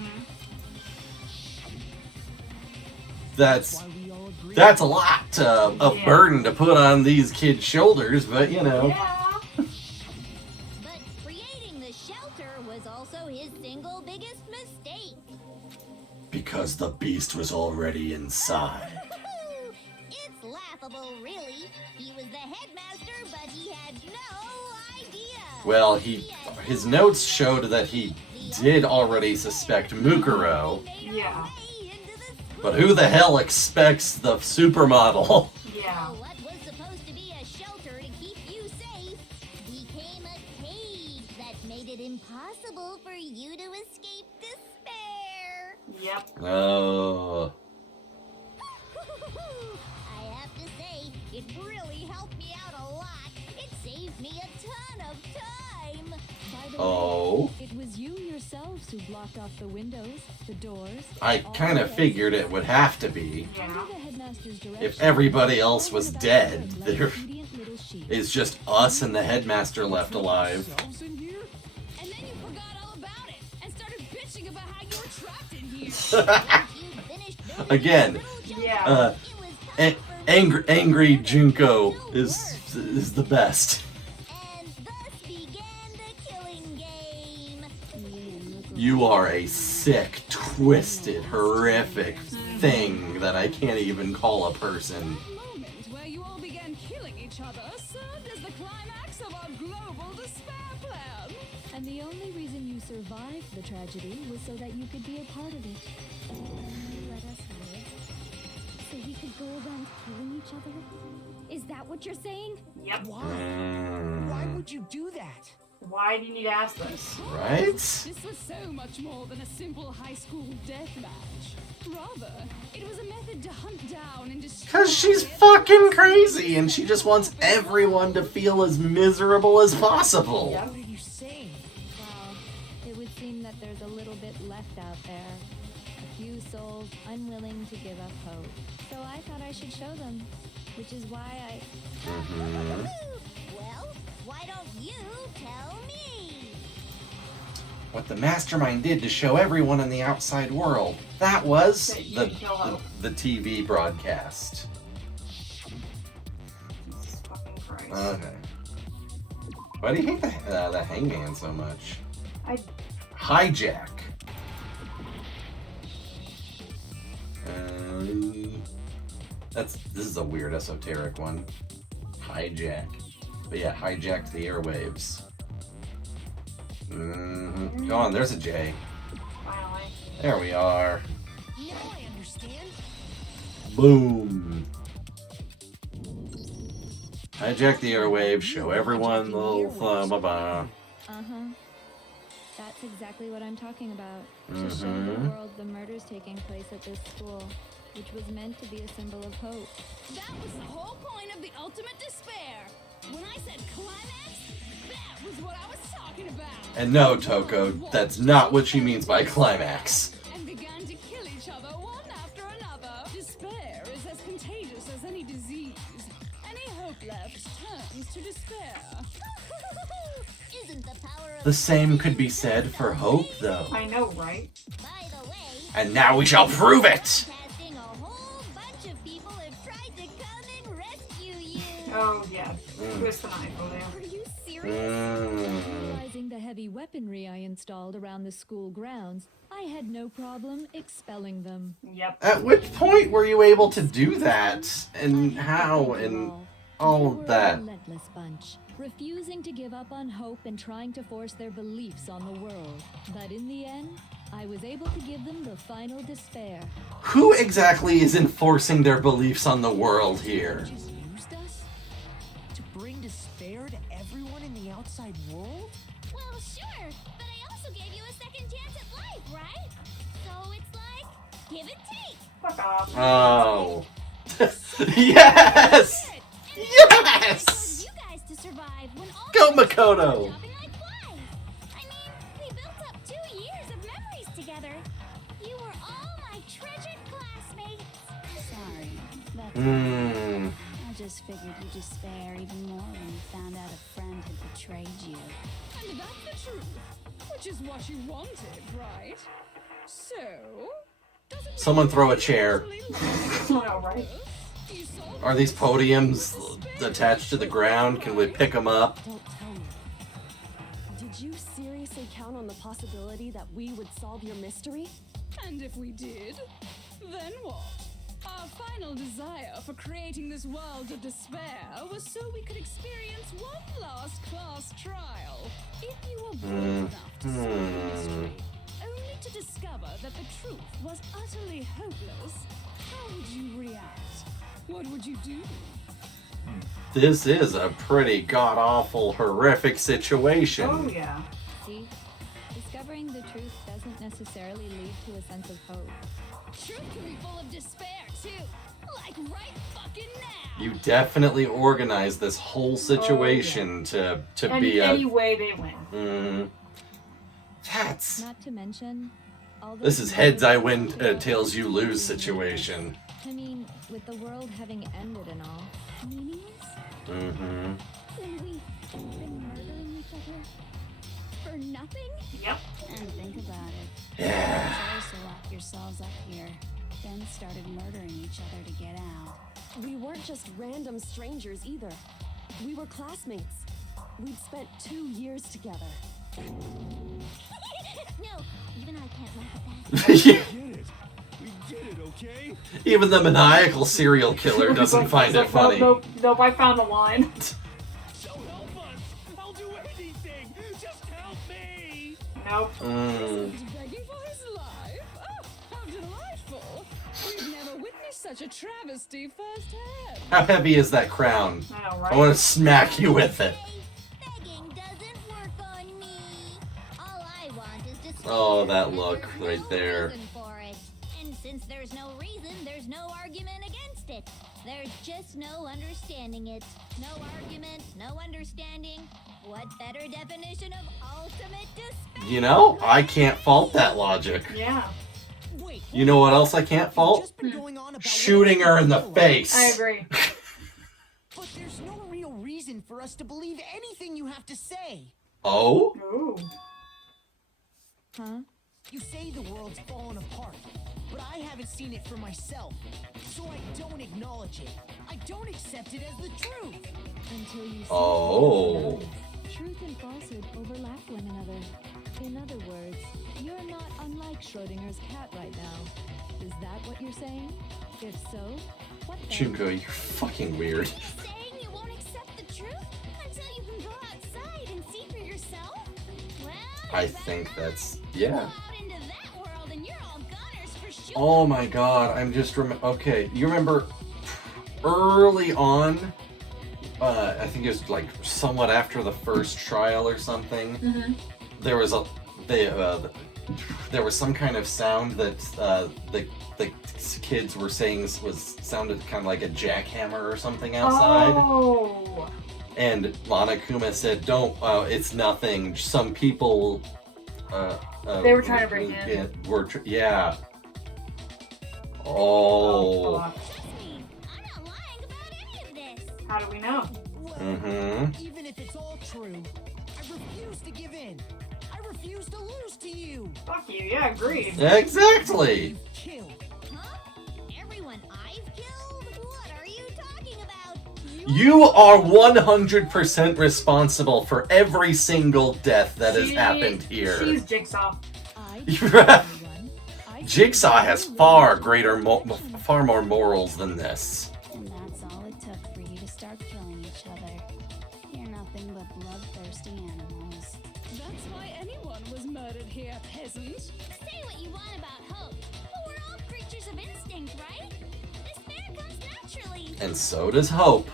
that's a lot of burden to put on these kids' shoulders, but you know. But creating the shelter was also his single biggest mistake. Because the beast was already inside. It's laughable, really. He was the headmaster, but he had no idea. Well, his notes showed that he did already suspect Mukuro. Yeah. But who the hell expects the supermodel? Yeah. What was supposed to be a shelter to keep you safe became a cage that made it impossible for you to escape despair. Yep. Oh. I have to say, it really helped me out a lot. It saved me a ton of time. By the Oh. way, it was you yourselves who blocked off the windows, the doors. I kind of figured it would have to be. Under the headmaster's direction, If everybody else was dead, like there obedient little sheep. is just us and the headmaster left alive. And then you forgot all about it and started bitching about how you were trapped in here. Again, Yeah. angry Junko is the best. And thus began the killing game. Me and You are a sick, twisted, horrific thing that I can't even call a person. That moment where you all began killing each other served as the climax of our global despair plan. And the only reason you survived the tragedy was so that you could be a part of it. You let us live so we could go around killing each other? Is that what you're saying? Yep. Why? Why would you do that? Why do you need to ask this? Right? This was so much more than a simple high school death match. Rather, it was a method to hunt down and destroy... Because she's fucking crazy and she just wants everyone to feel as miserable as possible. What are you saying? Well, it would seem that there's a little bit left out there. A few souls unwilling to give up hope. So I thought I should show them, which is why I... Well, why don't you tell me? What the mastermind did to show everyone in the outside world, that was That you the can kill Hope. the TV broadcast. Jesus fucking Christ. Okay. Why do you hate the hangman so much? I Hijack. This is a weird esoteric one. Hijack. But yeah, hijacked the airwaves. Go on, there's a J. finally. There we are. Now I understand. Boom. Hijack the airwaves, show everyone the little thumb. Uh-huh. That's exactly what I'm talking about. To show the world the murders taking place at this school, which was meant to be a symbol of hope. That was the whole point of the ultimate despair. When I said climax, that was what I was talking about. And no, Toko, that's not what she means by climax. And began to kill each other one after another. Despair is as contagious as any disease. Any hope left turns to despair. Isn't the power of The same could be said for hope, though. I know, right? By the way, And now we shall prove it! casting a whole bunch of people have tried to come and rescue you. Oh, yeah. Twist the knife over there. Are you serious? Realizing the heavy weaponry I installed around the school grounds, I had no problem expelling them. Yep. At which point were you able to do that? And how? And all They of were that? a relentless bunch, refusing to give up on hope and trying to force their beliefs on the world. But in the end, I was able to give them the final despair. Who exactly is enforcing their beliefs on the world here? Just used us? To bring despair to everyone in the outside world? Well, sure, but I also gave you a second chance at life, right? So it's like, give and take. Fuck off. Oh. Yes! Yes! You guys to survive when all Go, of us were Makoto! jumping like flies. I mean, we built up 2 years of memories together. You were all my treasured classmates. Sorry, that's I just figured you'd despair even more when you found out a friend had betrayed you. And that's the truth, which is what you wanted, right? So, doesn't Someone throw a chair. I know, right? Are these podiums attached to the ground? Can we pick them up? Don't tell me. Did you seriously count on the possibility that we would solve your mystery? And if we did, then what? Our final desire for creating this world of despair was so we could experience one last class trial. If you were brave enough to solve the mystery, only to discover that the truth was utterly hopeless, how would you react? What would you do? This is a pretty god-awful, horrific situation. Oh, yeah. See, discovering the truth doesn't necessarily lead to a sense of hope. Truth can be full of despair, too. Like right fucking now. You definitely organized this whole situation to be Any a... way they win. That's... Not to mention, all This those is heads I win, murders tails you lose situation. I mean, with the world having ended and all. Meaningless? Mm-hmm. When we've been murdering each other for nothing? Yep. And think about it. Yeah. You chose to lock yourselves up here, then started murdering each other to get out. We weren't just random strangers either. We were classmates. We'd spent 2 years together. No, Even I can't laugh at that. We get it. We get it, okay? Even the maniacal serial killer doesn't find it funny. Nope, I found the line. So help us. I'll do anything. Just help me. Nope. He's begging for his life. Oh, how delightful. We've never witnessed such a travesty firsthand. How heavy is that crown? I know, right? I want to smack you with it. Begging doesn't work on me. All I want is to stay Oh, here that when look there's right no there. reason for it. And since there's no reason, there's no argument against it. There's just no understanding it. No argument, no understanding. What better definition of ultimate despair? You know, I can't fault that logic. Yeah, Wait, You know what else I can't fault? just been going on about Shooting her in the face. I agree. But there's no real reason for us to believe anything you have to say. Oh? Ooh. Huh? You say the world's fallen apart, but I haven't seen it for myself, so I don't acknowledge it. I don't accept it as the truth. Until you see Oh. it. Truth and falsehood overlap one another. In other words, you're not unlike Schrodinger's cat right now. Is that what you're saying? If so, what then? Junko, you're fucking weird. Saying you won't accept the truth until you can go outside and see for yourself? Well, I think that's... yeah. go out into that world and you're all gunners for sure. Oh my god, I'm just okay, you remember early on, I think it was like somewhat after the first trial or something, there was there was some kind of sound that the kids were saying sounded kind of like a jackhammer or something outside. Oh. And Monokuma said, "Don't. It's nothing. Some people." They were trying to break in. Yeah. Oh. Fuck. Trust me, I'm not lying about any of this. How do we know? Well, even if it's all true, I refuse to give in. I refuse to lose to you. Fuck you. Yeah, agreed. Exactly. Kill. Huh? Everyone I've killed? What are you talking about? You are 100% responsible for every single death that has happened here. She's Jigsaw. Jigsaw has far more morals than this. And that's all it took for you to start killing each other. You're nothing but bloodthirsty animals. That's why anyone was murdered here, peasant. Say what you want about hope, but we're all creatures of instinct, right? Despair comes naturally. And so does hope.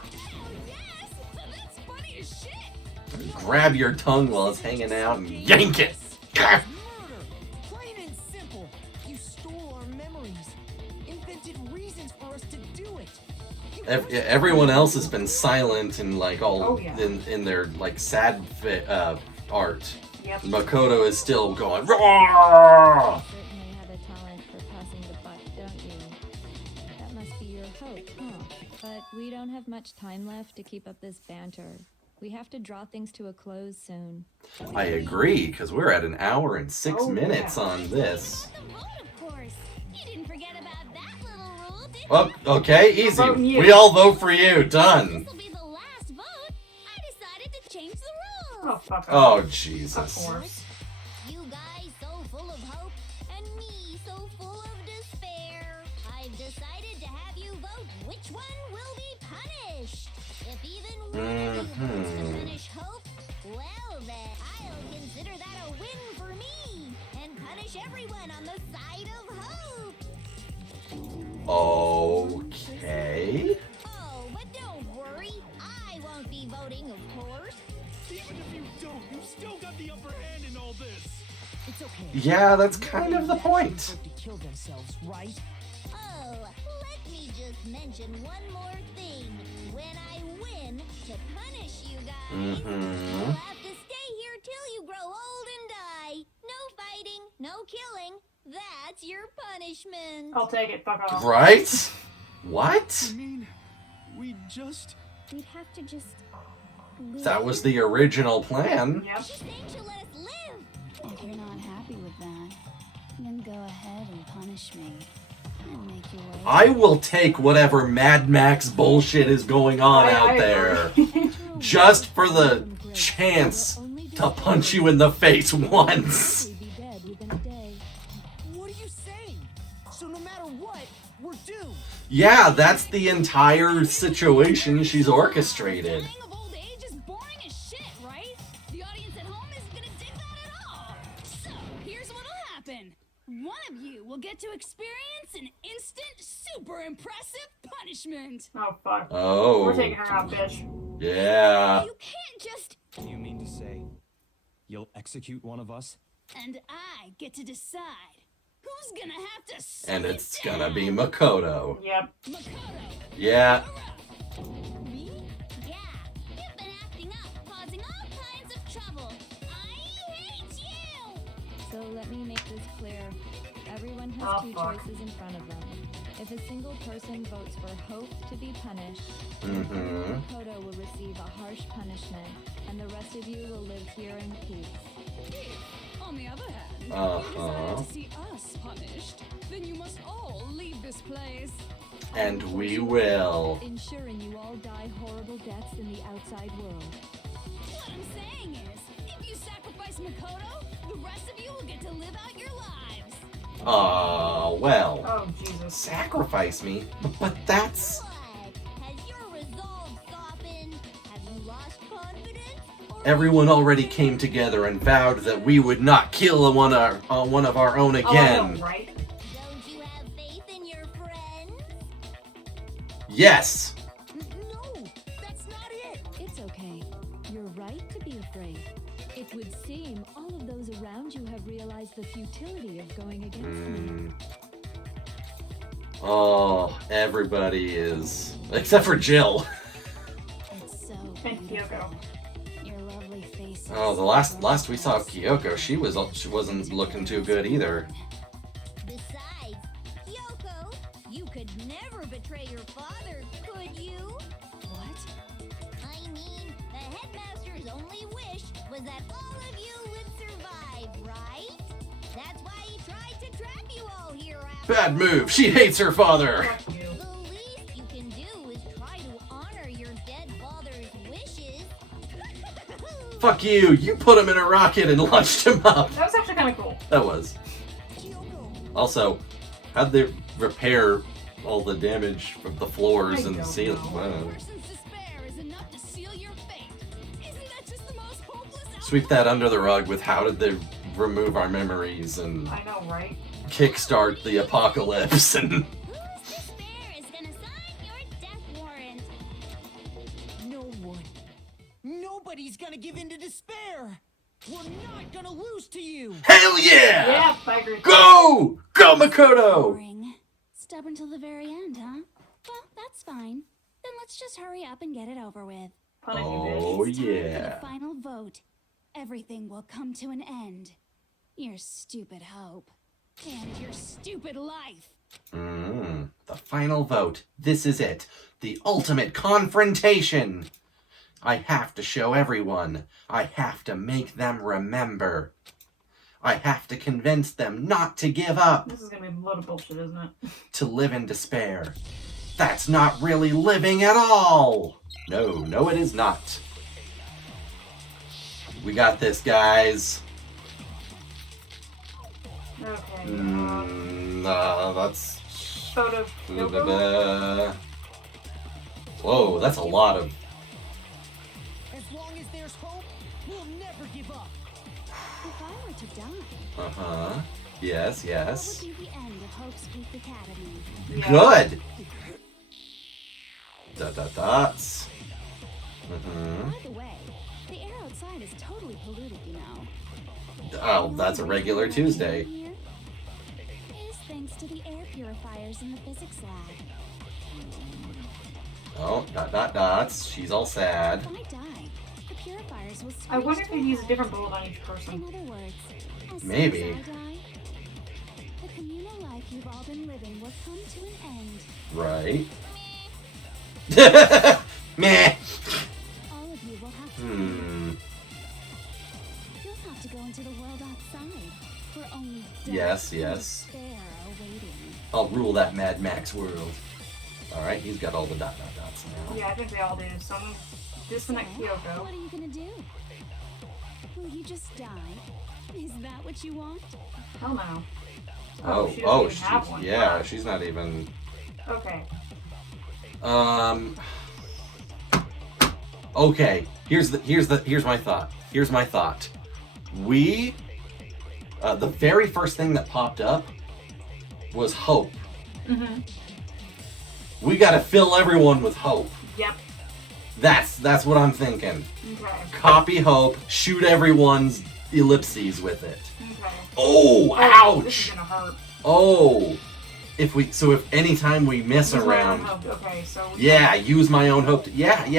Yes, That's funny as shit. Grab your tongue while it's hanging out and yank it. Murder. Plain and simple. You stole our memories. Invented reasons for us to do it. Everyone else has been silent and like all Oh, yeah. in their like sad art. Yep. Makoto is still going. Roar! You certainly have a talent for passing the buck, don't you? That must be your hope, huh? But we don't have much time left to keep up this banter. We have to draw things to a close soon. I agree, because we're at an hour and 6 Oh, minutes yeah. on this. The vote, of course. You didn't forget about that little rule, did you? Oh, okay, easy. voting you. We all vote for you. Done. This will be the last vote. I decided to change the rules. Oh, fuck off. Oh, Of Jesus. course. You guys so full of hope, and me so full of despair. I've decided to have you vote which one will be punished. If even one of you votes to punish hope, well then, I'll consider that a win for me, and punish everyone on the side of hope. Okay. Oh, but don't worry, I won't be voting, of course. Even if you don't, you still got the upper hand in all this. It's okay. Yeah, that's kind of the point. Hope to kill themselves, right? Oh, let me just mention one more thing. When I win to punish you guys, you'll have to stay here till you grow old and die. No fighting, no killing. That's your punishment. I'll take it. Fuck off. Right? What? I mean, we just... We'd have to just live. That was the original plan. Yep. Just think she'll let us live. If you're not happy with that, then go ahead and punish me. And make your way. I will take whatever Mad Max bullshit is going on I out there. agree. Just for the chance to punch you in the face once. Be dead within a day. So no matter what, we're doomed. Yeah, that's the entire situation she's orchestrated. Dying of old age is boring as shit, right? The audience at home isn't gonna dig that at all. So, here's what'll happen. One of you will get to experience an instant, super impressive punishment. Oh, fuck. Oh. We're taking her out, bitch. Yeah. You can't just... You mean to say you'll execute one of us? And I get to decide who's gonna have to sit And it's down. gonna be Makoto. Yep. Makoto. Yeah. Me? Yeah. You've been acting up, causing all kinds of trouble. I hate you! So let me make this clear. Everyone has Oh, two fuck. choices in front of them. If a single person votes for Hope to be punished, Mm-hmm. Makoto will receive a harsh punishment, and the rest of you will live here in peace. On the other hand, if you desire Uh-huh. to see us punished, then you must all leave this place. And we will. Ensuring you all die horrible deaths in the outside world. What I'm saying is, if you sacrifice Makoto, the rest of you will get to live out your lives. Well. Oh, Jesus. Sacrifice me? But that's... What? Has your resolve softened? Have you lost confidence? Or Everyone already came together and vowed that we would not kill one of our own Oh, I know, again. right? don't you have faith in your friends? Yes. No, that's not it. It's okay. You're right to be afraid. It would seem all of those around you have realized the futility of going against me. Oh, everybody is... Except for Jill. It's so And Kyoko. Your lovely face. Oh, the last we saw of Kyoko, she wasn't looking too good either. Besides, Kyoko, you could never betray your father, could you? What? I mean, the headmaster's only wish was that all of you would survive, right? That's why he tried to trap you all here after. Bad move. She hates her father. Fuck you. The least you can do is try to honor your dead father's wishes. Fuck you. You put him in a rocket and launched him up. That was actually kind of cool. That was. Also, how'd they repair all the damage from the floors I and don't ceilings? know. Wow. A person's despair is enough to seal your fate. Isn't that just the most hopeless Sweep that under the rug with how did they remove our memories and I know, right? kickstart the apocalypse and... Whose despair is gonna sign your death warrant? No one. Nobody's gonna give in to despair. We're not gonna lose to you. Hell yeah! Yeah, I agree. Go! Go, Makoto! Boring. Stubborn till the very end, huh? Well, that's fine. Then let's just hurry up and get it over with. Punish you, Oh, bitch. It's time for yeah. the final vote. Everything will come to an end. Your stupid hope. and your stupid life. The final vote. This is it. The ultimate confrontation. I have to show everyone. I have to make them remember. I have to convince them not to give up. This is gonna be a load of bullshit, isn't it? To live in despair. That's not really living at all. No, it is not. We got this, guys. Okay. That's... Photo. Kyoko? Whoa, that's a lot of... As long as there's hope, we'll never give up. If I were to die, Uh-huh. Yes. what would be the end of Hope's Peak Academy? Yeah. Good. Dots. Mm-hmm. By the way, the air outside is totally polluted, you know. Oh, that's a regular Tuesday. Here is thanks to the air purifiers in the physics lab. Oh, dots. She's all sad. If I die, the purifiers will I wonder if screech they use a to different life. bullet on each In person. other words, as Maybe. soon as I die, the communal life you've all been living will come to an end. Right. Meh. All of you will have to You'll have to go into the world outside, where only death Yes. and despair are waiting. I'll rule that Mad Max world. Alright, he's got all the dots now. Yeah, I think they all do. Some disconnect So, Kyoko. what are you gonna do? Will you just die? Is that what you want? Hell no. Oh, she doesn't even have one. Yeah, she's not even. Okay. Okay. Here's my thought. Here's my thought. We, the very first thing that popped up was hope. Mm-hmm. We gotta fill everyone with hope. Yep. That's what I'm thinking. Okay. Copy hope, shoot everyone's ellipses with it. Okay. Oh, This is ouch! gonna hurt. Oh, if anytime we miss Use a my own round, hope. Okay, so yeah, use my own hope. Yeah. As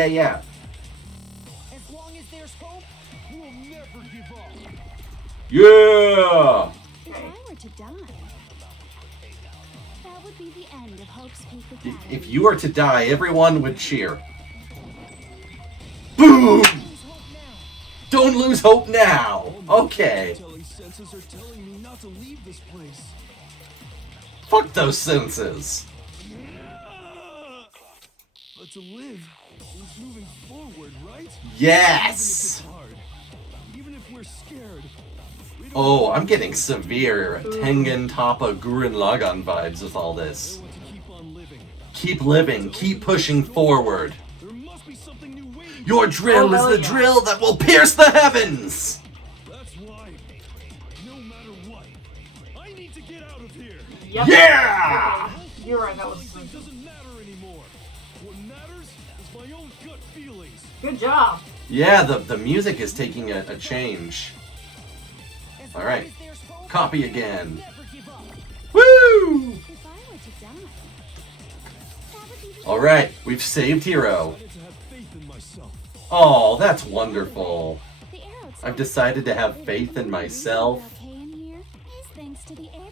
long as there's hope, we'll never give up. Yeah. If I were to die, that would be the end of Hope's Peak Academy. If you were to die, everyone would cheer. Boom! Don't lose hope now. Okay. Telling senses are telling me not to leave this place. Fuck those senses. But to live is moving forward, right? Yes. Even if it's hard, even if we're scared. We don't Oh, I'm getting severe Tengen Toppa Gurren Lagann vibes with all this. want to keep on living. Keep living, keep pushing forward. There must be something new waiting. Your drill is the drill that will pierce the heavens! That's why, no matter what, I need to get out of here. Yep. Yeah! Okay. You're right. That was Everything doesn't matter anymore. What matters is my own gut feelings. good job. Yeah, the music is taking a change. Alright. Copy again. Woo! If I were to die, that would be the Alright, we've saved Hero. I need to have faith in myself. Oh, that's wonderful. the arrow. I've decided to have faith in myself. Okay in here is thanks to the air.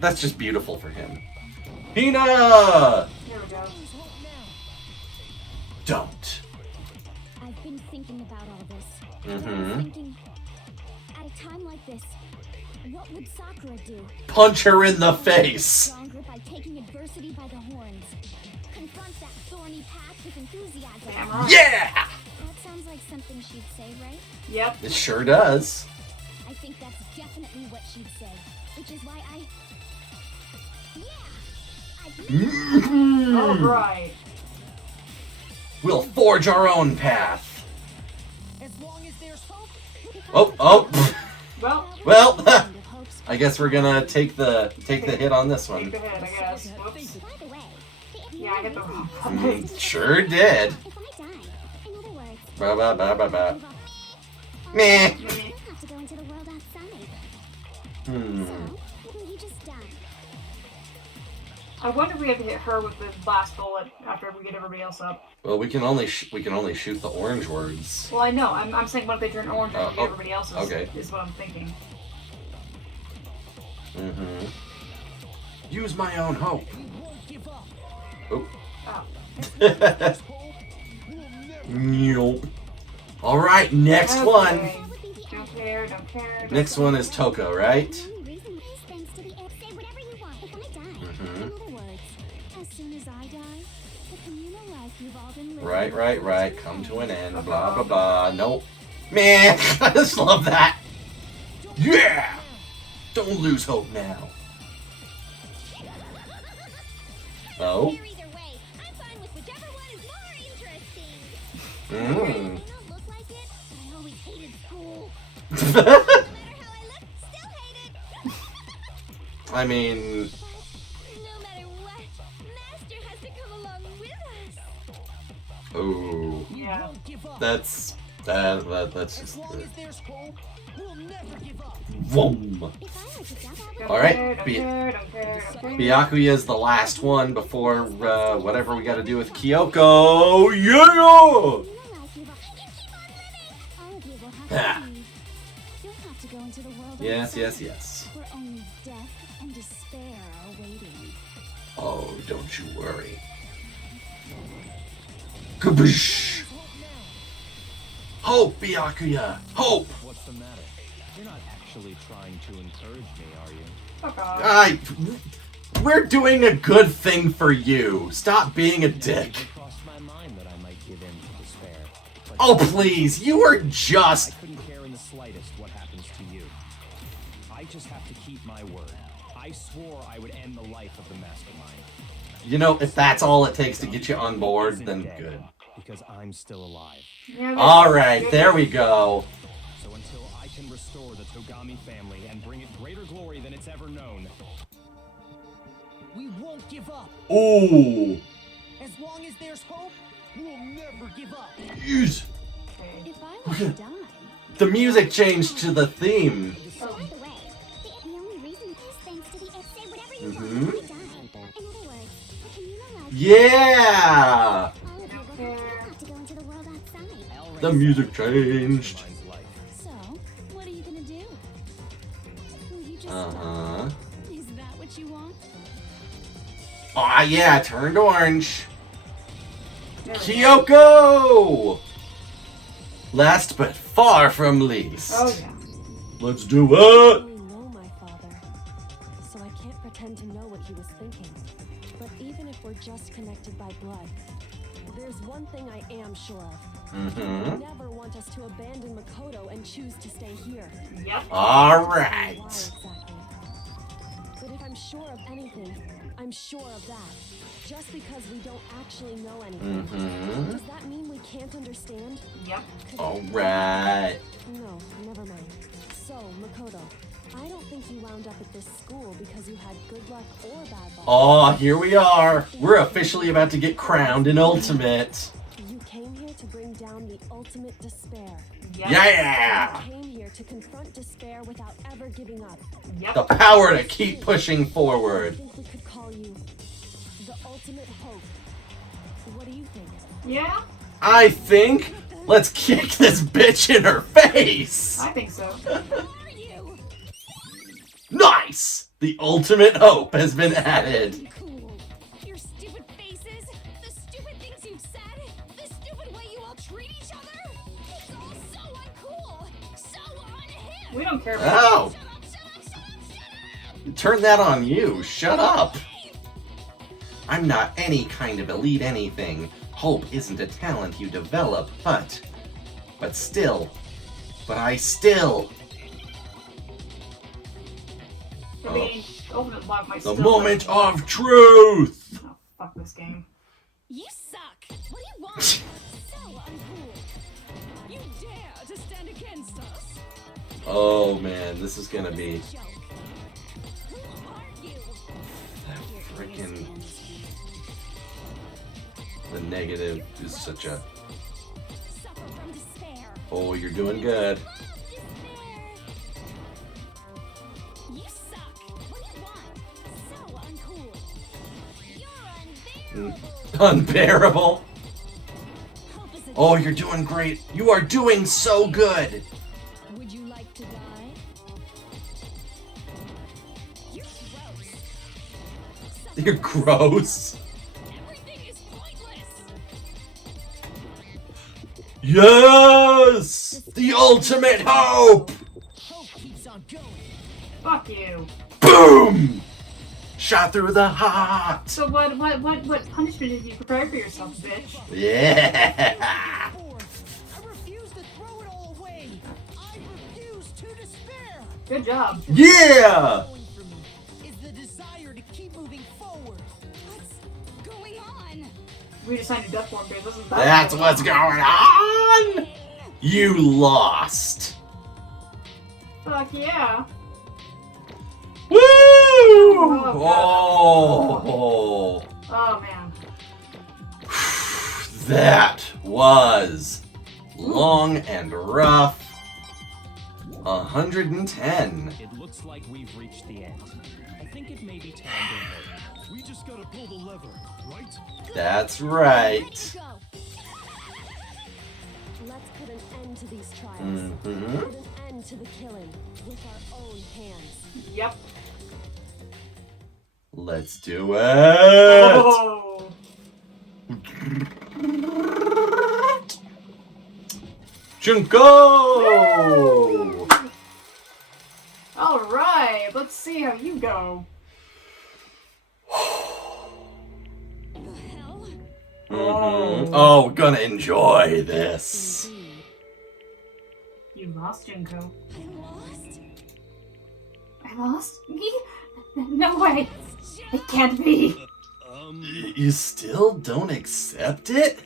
That's just beautiful for him. Hina! Here we go. Don't. I've been thinking about all this. Mm-hmm. Thinking, at a time like this, what would Sakura do? Punch her in the face. Stronger by taking adversity by the horns. Confront that thorny path with enthusiasm. Damn right. Yeah! That sounds like something she'd say, right? Yep. It sure does. I think that's definitely what she'd say. Which is why I... Yeah! All right. We'll forge our own path. As long as there's hope. Oh. Well, Well, I guess we're gonna take the hit on this take one. the hit, I guess. Whoops. By the way, Yeah, I hit the wrong button. Sure did. if I die, in other words, Ba ba ba ba ba. give up. Meh. You don't have to go into the world outside. Hmm. So, will you just die? I wonder if we have to hit her with the last bullet after we get everybody else up. Well, we can only shoot the orange words. Well, I know. I'm saying what if they turn orange and Oh, everybody else's? okay. Is what I'm thinking. Mm-hmm. Use my own hope. Oh. Oh. Nope. All right, next one. Okay. Don't care. Don't care. Don't Next one is Toko, right? The only reason is thanks to the air. Say whatever you want. If I die, Mhm. in other words, as soon as I die, the communal life you've all been living. Right. Come to an end. Blah blah blah. Nope. Man, I just love that. Yeah. Don't lose hope now. Oh. Either way, I'm fine with whichever one is more interesting. Mm. May not look like it, but I always hated school. No matter how I look, still hate it. I mean, No matter what, Master has to come along with us. oh, Yeah. that's just As long as there's hope, we'll never give up. Vroom. If I were to die, I would Don't All right, care, don't care, don't care, don't care. Byakuya is the last one before whatever we got to do with Kyoko. Yeah. communal life you've all... I can keep on living! All of you will have Ah. to leave. You'll have to go into the world Yes. outside, where only death and despair are waiting. Oh, don't you worry. Kaboosh! Hope, Byakuya! Hope! What's the matter? You're not actually trying to encourage me, are you? Fuck off. We're doing a good thing for you. Stop being a dick. It crossed my mind that I might give in to despair. But Oh, please, you were I just... couldn't care in the slightest what happens to you. I just have to keep my word. I I swore I would end the life of the mastermind. You know, if that's all it takes to get you on board, then good. Because I'm still alive. Yeah, Alright, there we go. So until I can restore the Togami family and bring it greater glory than it's ever known, We won't give up. Ooh. As long as there's hope, we'll never give up. Yes. If I were to die. The music changed to the theme. By the way, the only reason is thanks to the say whatever you Mhm. want. I die. In other words, the communal life. Yeah. All of you will have to go into the world outside. The music changed. So, what are you gonna do? Will you just Uh-huh. Is that what you want? Aw, yeah, turned orange. Kyoko! Last but far from least. Oh, yeah. Let's do I it! don't really know my father, so I can't pretend to know what he was thinking. But even if we're just connected by blood, there's one thing I am sure of. Mm-hmm. You never want us to abandon Makoto and choose to stay here. Yep. Alright. Why exactly? But if I'm sure of anything, I'm sure of that. Just because we don't actually know anything, Mm-hmm. does that mean we can't understand? Yep. Alright. No, never mind. So, Makoto, I don't think you wound up at this school because you had good luck or bad luck. Oh, here we are. We're officially about to get crowned an ultimate. You came here to bring down the ultimate despair. Yep. Yeah! You came here to confront despair without ever giving up. Yep. The power to keep pushing I forward. think we could call you the ultimate hope. What do you think? Yeah, I think let's kick this bitch in her face. I think so. Nice! The ultimate hope has been added. Cool. Your stupid faces, the stupid things you've said, the stupid way you all treat each other. It's all so uncool, so unhip. We don't care about Ow! Turn that on you. Shut up. I'm not any kind of elite anything. Hope isn't a talent you develop, but I still. I mean, ultimate love might The still moment like- of truth. Oh, fuck this game. You suck. What do you want? So uncool. You dare to stand against us? Oh man, this is gonna be Who are you? freaking. The negative is such a. Suffer from despair. Oh, you're doing good. You suck. What do you want? So uncool. You're Unbearable. Oh, you're doing great. You are doing so good. Would you like to die? You're gross. You're gross. Everything is pointless. Yes! The ultimate hope! Hope keeps on going. Fuck you. Boom! Shot through the heart. So what punishment did you prepare for yourself, bitch? Yeah! I refuse to throw it all away. I refuse to despair. Good job. Yeah! Going for me is the desire to keep moving forward. What's going on? We just signed a death warrant, babe. This is That's what's going on! You lost. Fuck yeah. Woo! Oh! Oh man. That was long and rough. 110. It looks like we've reached the end. I think it may be time to vote. We just gotta pull the lever, right? That's right. Let's put an end to these trials. Mm-hmm. Put an end to the killing with our own hands. Yep. Let's do it. Oh. Junko! All right. Let's see how you go. The hell? Mm-hmm. Oh, gonna enjoy this. You lost, Junko. I lost? I lost? Me? No way! It can't be! You still don't accept it?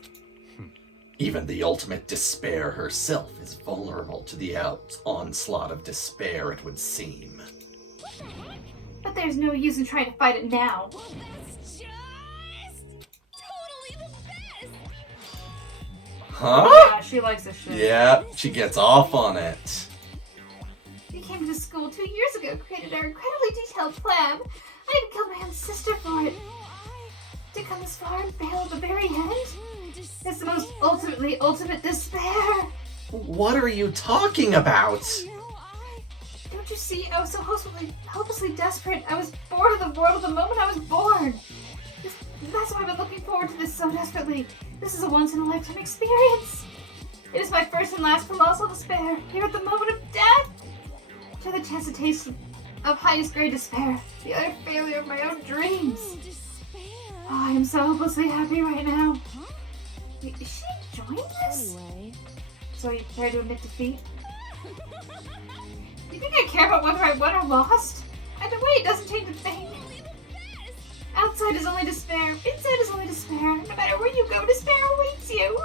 Even the ultimate despair herself is vulnerable to the onslaught of despair, it would seem. But there's no use in trying to fight it now. Well, that's just totally the best. Huh? Yeah, she likes this shit. Yeah, she gets off on it. We came to school 2 years ago, created our incredibly detailed plan. I even killed my own sister for it. To come this far and fail at the very end? It's the most ultimate despair. What are you talking about? Don't you see? I was so hopelessly desperate. I was bored of the world the moment I was born. That's why I've been looking forward to this so desperately. This is a once-in-a-lifetime experience. It is my first and last colossal despair. Here at the moment of death. To the chance to taste of highest grade despair. The utter failure of my own dreams. Oh, I am so hopelessly happy right now. Wait, is she enjoying this? Anyway, So are you prepared to admit defeat? You think I care about whether I won or lost? Either way, it doesn't change a thing. Outside is only despair. Inside is only despair. No matter where you go, despair awaits you.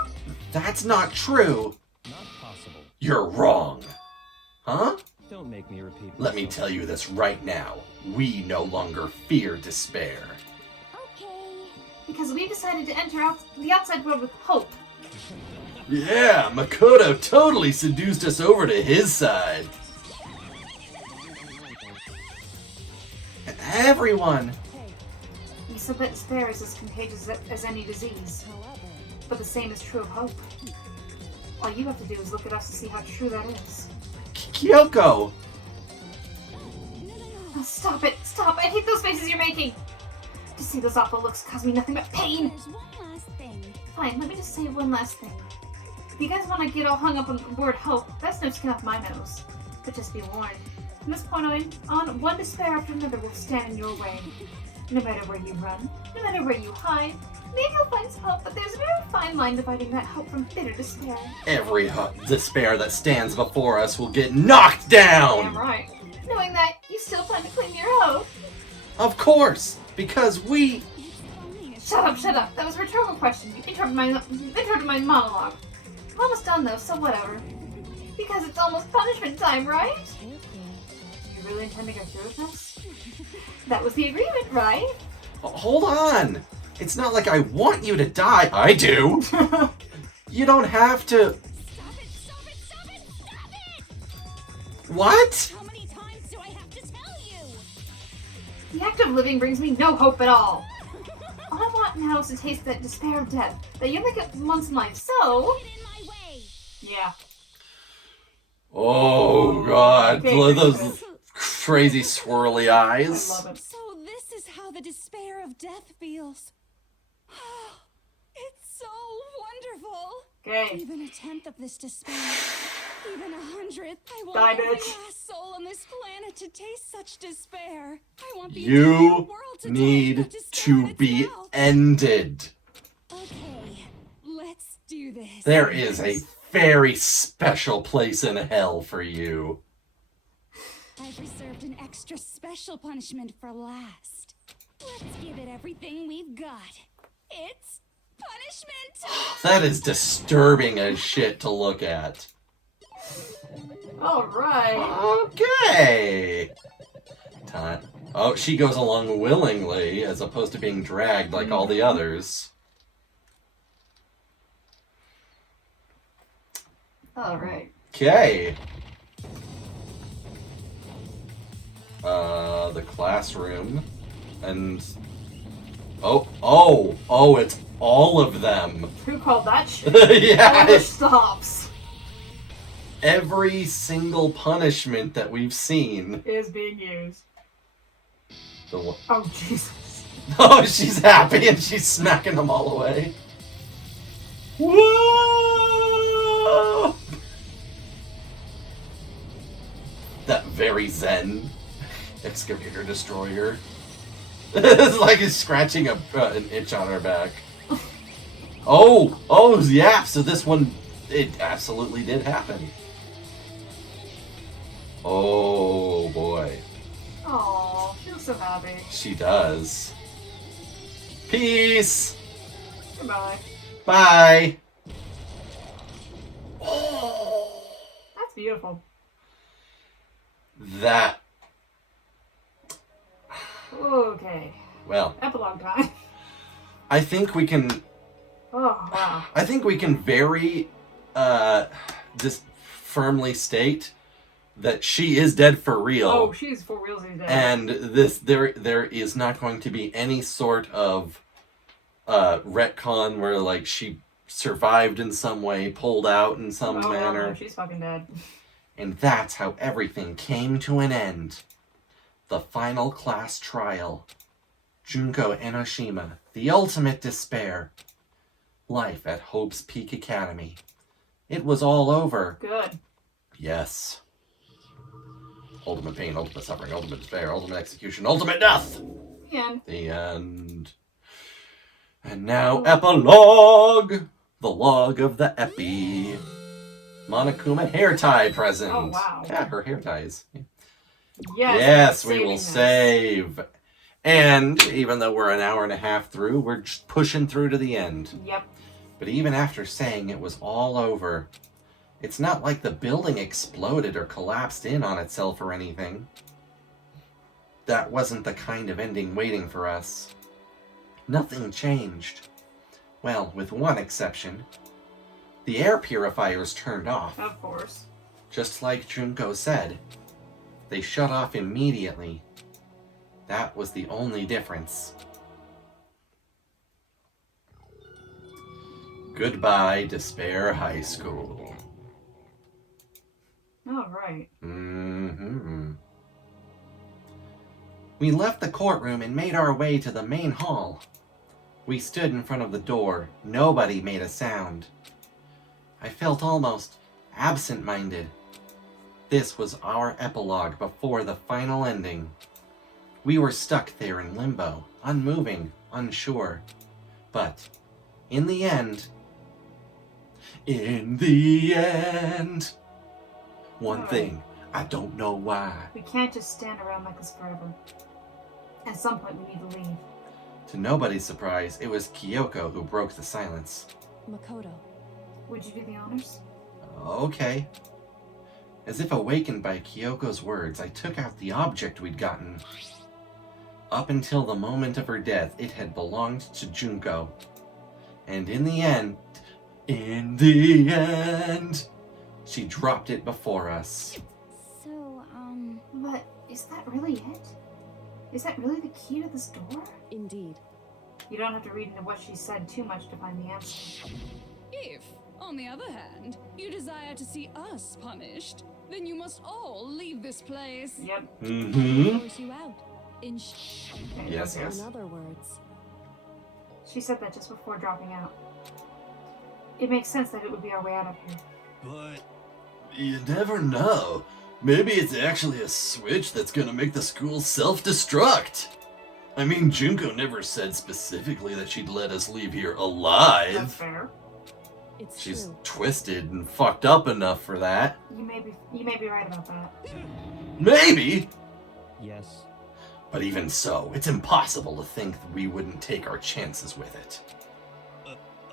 That's not true. Not possible. You're wrong. Huh? Don't make me repeat Let me myself. tell you this right now. We no longer fear despair. Because we decided to enter the outside world with hope. Yeah, Makoto totally seduced us over to his side. Everyone! You said that despair is as contagious as any disease. But the same is true of hope. All you have to do is look at us to see how true that is. Kyoko! Oh, stop it! Stop! I hate those faces you're making! To see those awful looks cause me nothing but pain! There's one last thing. Fine, let me just say one last thing. If you guys want to get all hung up on the word hope, that's no skin off my nose. But just be warned. From this point on, one despair after another will stand in your way. No matter where you run, no matter where you hide, maybe you'll find some hope, but there's a very fine line dividing that hope from bitter despair. Every despair that stands before us will get knocked down! Damn right. Knowing that, you still plan to cling to your hope. Of course! Because we... Shut up. That was a rhetorical question. You interrupted my monologue. I'm almost done though, so whatever. Because it's almost punishment time, right? You really intend to go through with this? That was the agreement, right? Hold on! It's not like I want you to die. I do! You don't have to... Stop it! What? How many times do I have to tell you? The act of living brings me no hope at all. All I want now is to taste that despair of death that you only get once in life, so... Get in my way. Yeah. Oh, God. Okay, Those crazy swirly eyes. I love it. So this is how the despair of death feels. It's so wonderful. Okay. Even a tenth of this despair, even 100th, I want Die, every bitch. last soul on this planet to taste such despair. I want the entire You world to taste need that despair to be itself. ended. Okay, let's do this. There is a very special place in hell for you. I've reserved an extra special punishment for last. Let's give it everything we've got. It's punishment! That is disturbing as shit to look at. Alright. Okay. Time. Oh, she goes along willingly as opposed to being dragged like all the others. Alright. Okay. The classroom. And... Oh, it's all of them. Who called that shit? Yeah. Never stops. Every single punishment that we've seen. Is being used. The one... Oh, Jesus. Oh, she's happy and she's smacking them all away. Whoa! That very zen excavator destroyer. It's like it's scratching an itch on her back. Oh, yeah. So this one, it absolutely did happen. Oh boy. Aw, feels so happy. She does. Peace! Goodbye. Bye! That's beautiful. That... Okay. Well, Epilogue time. I think we can... Oh, wow. I think we can very, just firmly state that she is dead for real. Oh, she's for real, she's dead. And there is not going to be any sort of retcon where like she survived in some way, pulled out in some manner. No, she's fucking dead. And that's how everything came to an end. The final class trial. Junko Enoshima, the ultimate despair. Life at Hope's Peak Academy. It was all over. Good. Yes. Ultimate pain, ultimate suffering, ultimate despair, ultimate execution, ultimate death! The end. The end. And now, epilogue! The log of the epi. Monokuma hair tie present. Oh, wow. Yeah, her hair ties. Yes, we will save. And even though we're an hour and a half through, we're just pushing through to the end. Yep. But even after saying it was all over, it's not like the building exploded or collapsed in on itself or anything. That wasn't the kind of ending waiting for us. Nothing changed. Well, with one exception. The air purifiers turned off. Of course. Just like Junko said. They shut off immediately. That was the only difference. Goodbye, Despair High School. All right. Mm-hmm. We left the courtroom and made our way to the main hall. We stood in front of the door. Nobody made a sound. I felt almost absent-minded. This was our epilogue before the final ending. We were stuck there in limbo, unmoving, unsure. But, in the end... One thing, I don't know why. We can't just stand around like this forever. At some point, we need to leave. To nobody's surprise, it was Kyoko who broke the silence. Makoto. Would you do the honors? Okay. As if awakened by Kyoko's words, I took out the object we'd gotten. Up until the moment of her death, it had belonged to Junko. And in the end, she dropped it before us. So, But is that really it? Is that really the key to this door? Indeed. You don't have to read into what she said too much to find the answer. If, on the other hand, you desire to see us punished, then you must all leave this place. Yep. Mm-hmm. Force you out. Yes. In other words. She said that just before dropping out. It makes sense that it would be our way out of here. But you never know. Maybe it's actually a switch that's gonna make the school self-destruct. I mean, Junko never said specifically that she'd let us leave here alive. That's fair. She's true. twisted and fucked up enough for that. You may be right about that. Maybe. Yes. But even so, it's impossible to think that we wouldn't take our chances with it.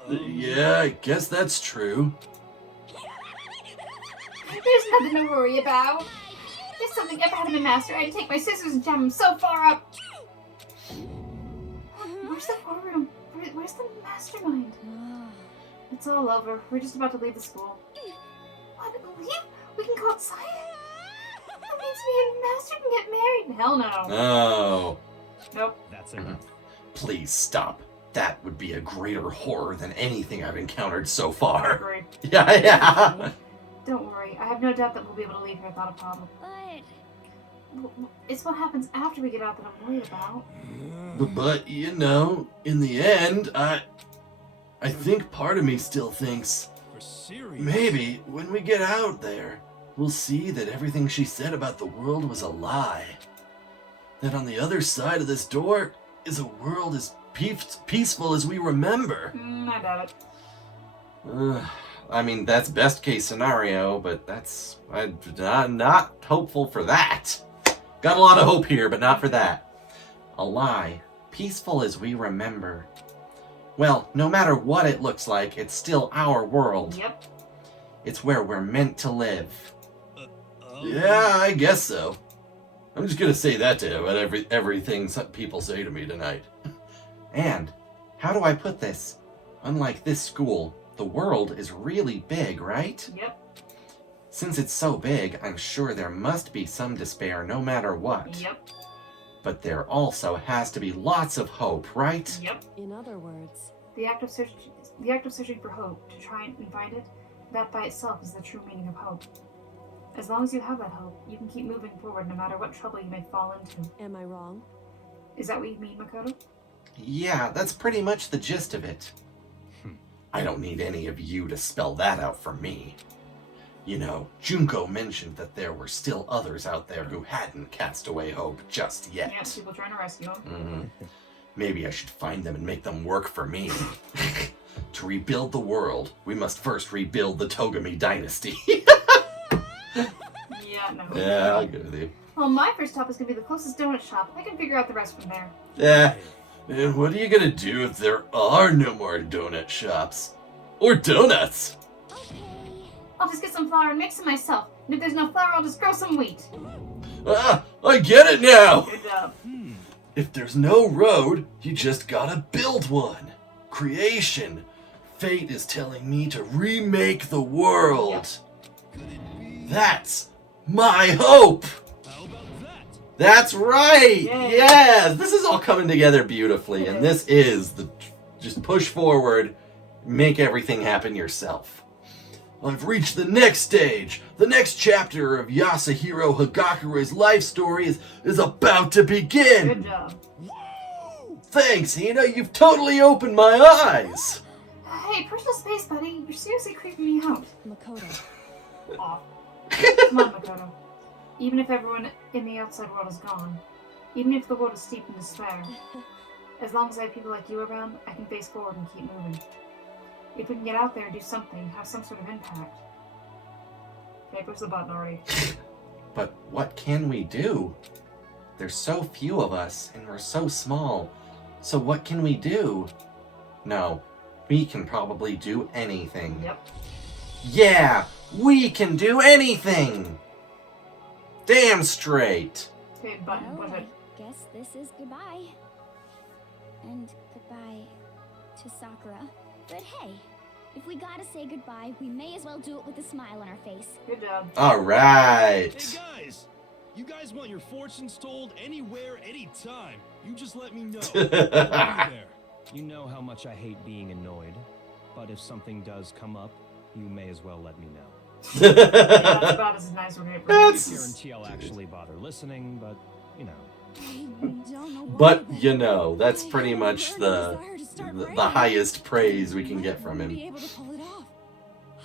Yeah, I guess that's true. There's nothing to worry about. If something ever happened to Master, I'd take my scissors and jam him so far up. Where's the courtroom? Where's the mastermind? It's all over. We're just about to leave the school. What? Leave? We can go outside? That means me and Master can get married. Hell no. No. Nope. That's enough. Please stop. That would be a greater horror than anything I've encountered so far. Agree. Yeah. Don't worry. I have no doubt that we'll be able to leave here without a problem. but It's what happens after we get out that I'm worried about. But you know, in the end, I think part of me still thinks for serious. maybe when we get out there, we'll see that everything she said about the world was a lie. That on the other side of this door is a world as peaceful as we remember. I doubt it. I mean, that's best case scenario, but I'm not hopeful for that. Got a lot of hope here, but not for that. A lie, peaceful as we remember. Well, no matter what it looks like, it's still our world. Yep. It's where we're meant to live. Yeah, I guess so. I'm just gonna say that to him about everything some people say to me tonight. And, how do I put this? Unlike this school, the world is really big, right? Yep. Since it's so big, I'm sure there must be some despair no matter what. Yep. But there also has to be lots of hope, right? Yep. In other words, The act of searching for hope, to try and find it, that by itself is the true meaning of hope. As long as you have that hope, you can keep moving forward no matter what trouble you may fall into. am I wrong? Is that what you mean, Makoto? Yeah, that's pretty much the gist of it. I don't need any of you to spell that out for me. You know, Junko mentioned that there were still others out there who hadn't cast away hope just yet. Yeah, people trying to rescue him. Maybe I should find them and make them work for me. To rebuild the world, we must first rebuild the Togami dynasty. Yeah, no. Yeah, I'll go with you. Well, my first stop is going to be the closest donut shop. I can figure out the rest from there. Yeah. And what are you gonna do if there are no more donut shops? Or donuts? I'll just get some flour and mix it myself. And if there's no flour, I'll just grow some wheat. Ah, I get it now! Good job. If there's no road, you just gotta build one. Creation. Fate is telling me to remake the world. That's my hope! How about that? That's right! Yay. Yes! This is all coming together beautifully, and this is the just push forward, make everything happen yourself. I've reached the next stage. The next chapter of Yasuhiro Hagakure's life story is about to begin. Good job. Thanks, Hina. You've totally opened my eyes. Hey, personal space, buddy. You're seriously creeping me out. Makoto. Aw. Come on, Makoto. Even if everyone in the outside world is gone, even if the world is steeped in despair, as long as I have people like you around, I can face forward and keep moving. If we can get out there and do something, have some sort of impact. Okay, push the button already. But what can we do? There's so few of us, and we're so small. So what can we do? No, we can probably do anything. Yep. Yeah, we can do anything! Damn straight! Okay, button, push it. Guess this is goodbye. And goodbye to Sakura. But hey, if we gotta say goodbye, we may as well do it with a smile on our face. Good job. Alright! Hey guys! You guys want your fortunes told anywhere, anytime. You just let me know. I'll be there. You know how much I hate being annoyed, but if something does come up, you may as well let me know. Yeah, that's about as nice as we're I That's- guarantee I'll actually bother listening, but you know. I don't know But, why, you know, that's pretty I much have a the desire to start the writing. highest praise we can get from Be him. able to pull it off.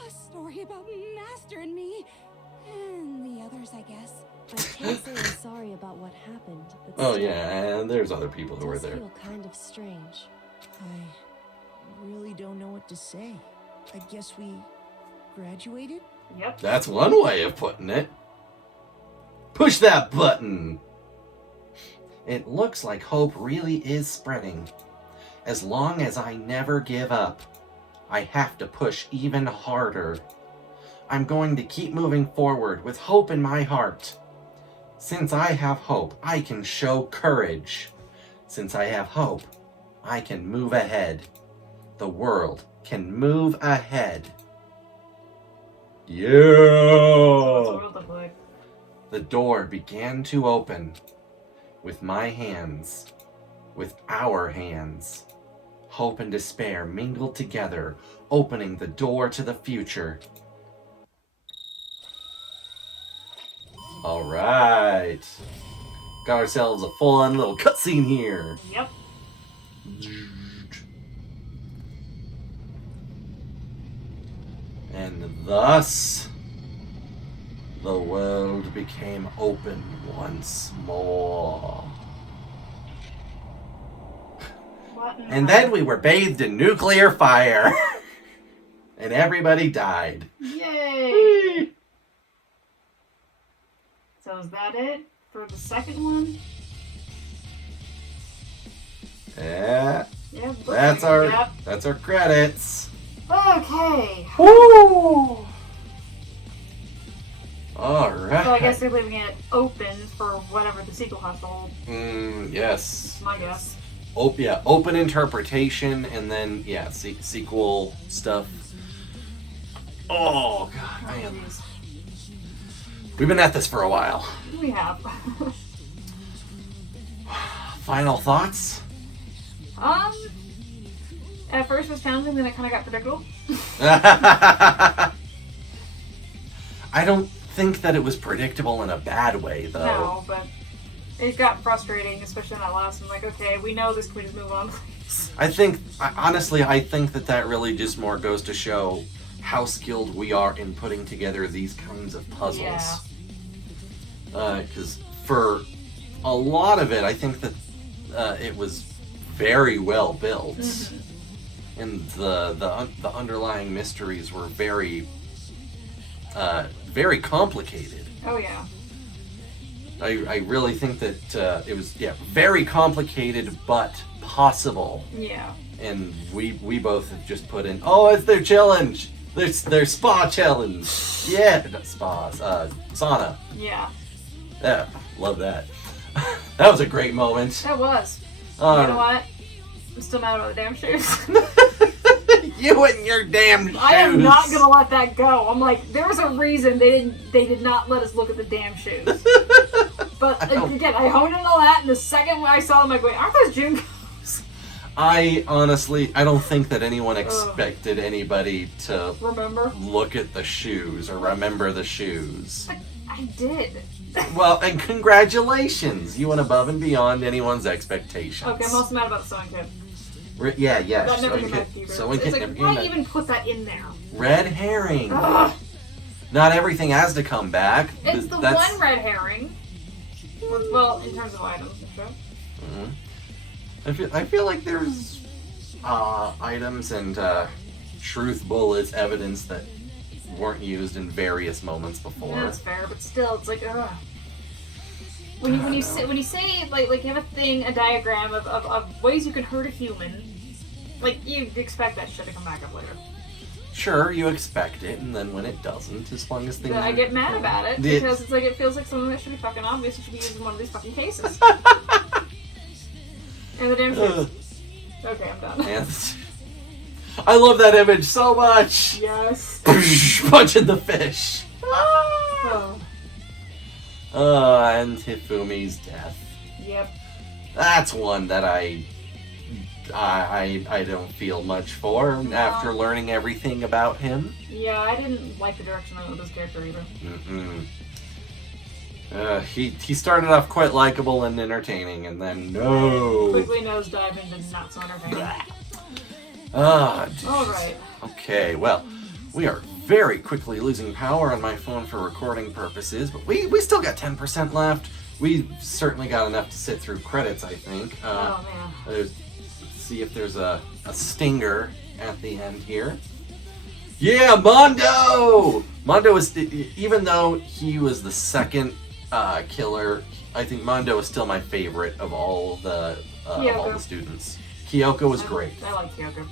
A story about Master and me, and the others, I guess. I can't say I'm sorry about what happened, but Oh still, yeah, and there's other people it who were does there. feel kind of strange. I really don't know what to say. I guess we graduated? Yep. That's one way of putting it. Push that button! It looks like hope really is spreading. As long as I never give up, I have to push even harder. I'm going to keep moving forward with hope in my heart. Since I have hope, I can show courage. Since I have hope, I can move ahead. The world can move ahead. What's the Yeah! world look like? The door began to open. With my hands. With our hands. Hope and despair mingled together, opening the door to the future. Alright. Got ourselves a full-on little cutscene here. Yep. And thus, the world became open once more. What in And the- then we were bathed in nuclear fire. And everybody died. Yay! So is that it for the second one? Yeah. Yeah, That's our credits. Okay. Woo! All right. So I guess they're leaving it open for whatever the sequel has to hold. Yes. That's my guess. Open interpretation, and then sequel stuff. Oh God, We've been at this for a while. We have. Final thoughts? At first it was challenging, then it kind of got predictable. I don't think that it was predictable in a bad way, though. No, but it got frustrating, especially in that last one. Like, okay, we know this, can we just move on, please? Honestly, I think that really just more goes to show how skilled we are in putting together these kinds of puzzles. Yeah. Because for a lot of it, I think that it was very well built. Mm-hmm. And the underlying mysteries were very complicated. Oh yeah. I really think that it was very complicated but possible. Yeah. And we both have just put in, oh, it's their challenge, their spa challenge. Yeah, not spas, sauna. Yeah. Yeah, love that. That was a great moment. That was. You know what? I'm still mad about the damn shoes. You and your damn shoes. I am not gonna let that go. I'm like, there's a reason they did not let us look at the damn shoes. But again, I honed in on that, and the second I saw them, I go, aren't those Junkos? I don't think that anyone expected anybody to look at the shoes or remember the shoes. But I did. Well, and congratulations! You went above and beyond anyone's expectations. Okay, I'm also mad about the sewing kit. Yeah. That never came back either. Why even put that in there? Red herring. Ugh. Not everything has to come back. It's the one red herring. Well, in terms of items, sure. Mm-hmm. I feel like there's items and truth bullets, evidence that weren't used in various moments before. Yeah, that's fair, but still, it's like, ugh. When you say like you have a diagram of ways you can hurt a human, like you'd expect that shit to come back up later. Sure, you expect it, and then when it doesn't, as long as things. I get mad about it because it's like it feels like something that should be fucking obvious. It should be used in one of these fucking cases. And the damn shoes. Okay, I'm done. I love that image so much. Yes. Punching the fish. Oh. And Hifumi's death. Yep. That's one that I don't feel much for after learning everything about him. Yeah, I didn't like the direction of this character either. He started off quite likable and entertaining, and then quickly nosedive into not so entertaining. Alright. Okay, well, we are very quickly losing power on my phone for recording purposes, but we still got 10% left. We certainly got enough to sit through credits, I think. Oh, man. Let's see if there's a stinger at the end here. Yeah, Mondo! Mondo is, even though he was the second killer, I think Mondo is still my favorite of all the students. Kyoko was great. I like Kyoko.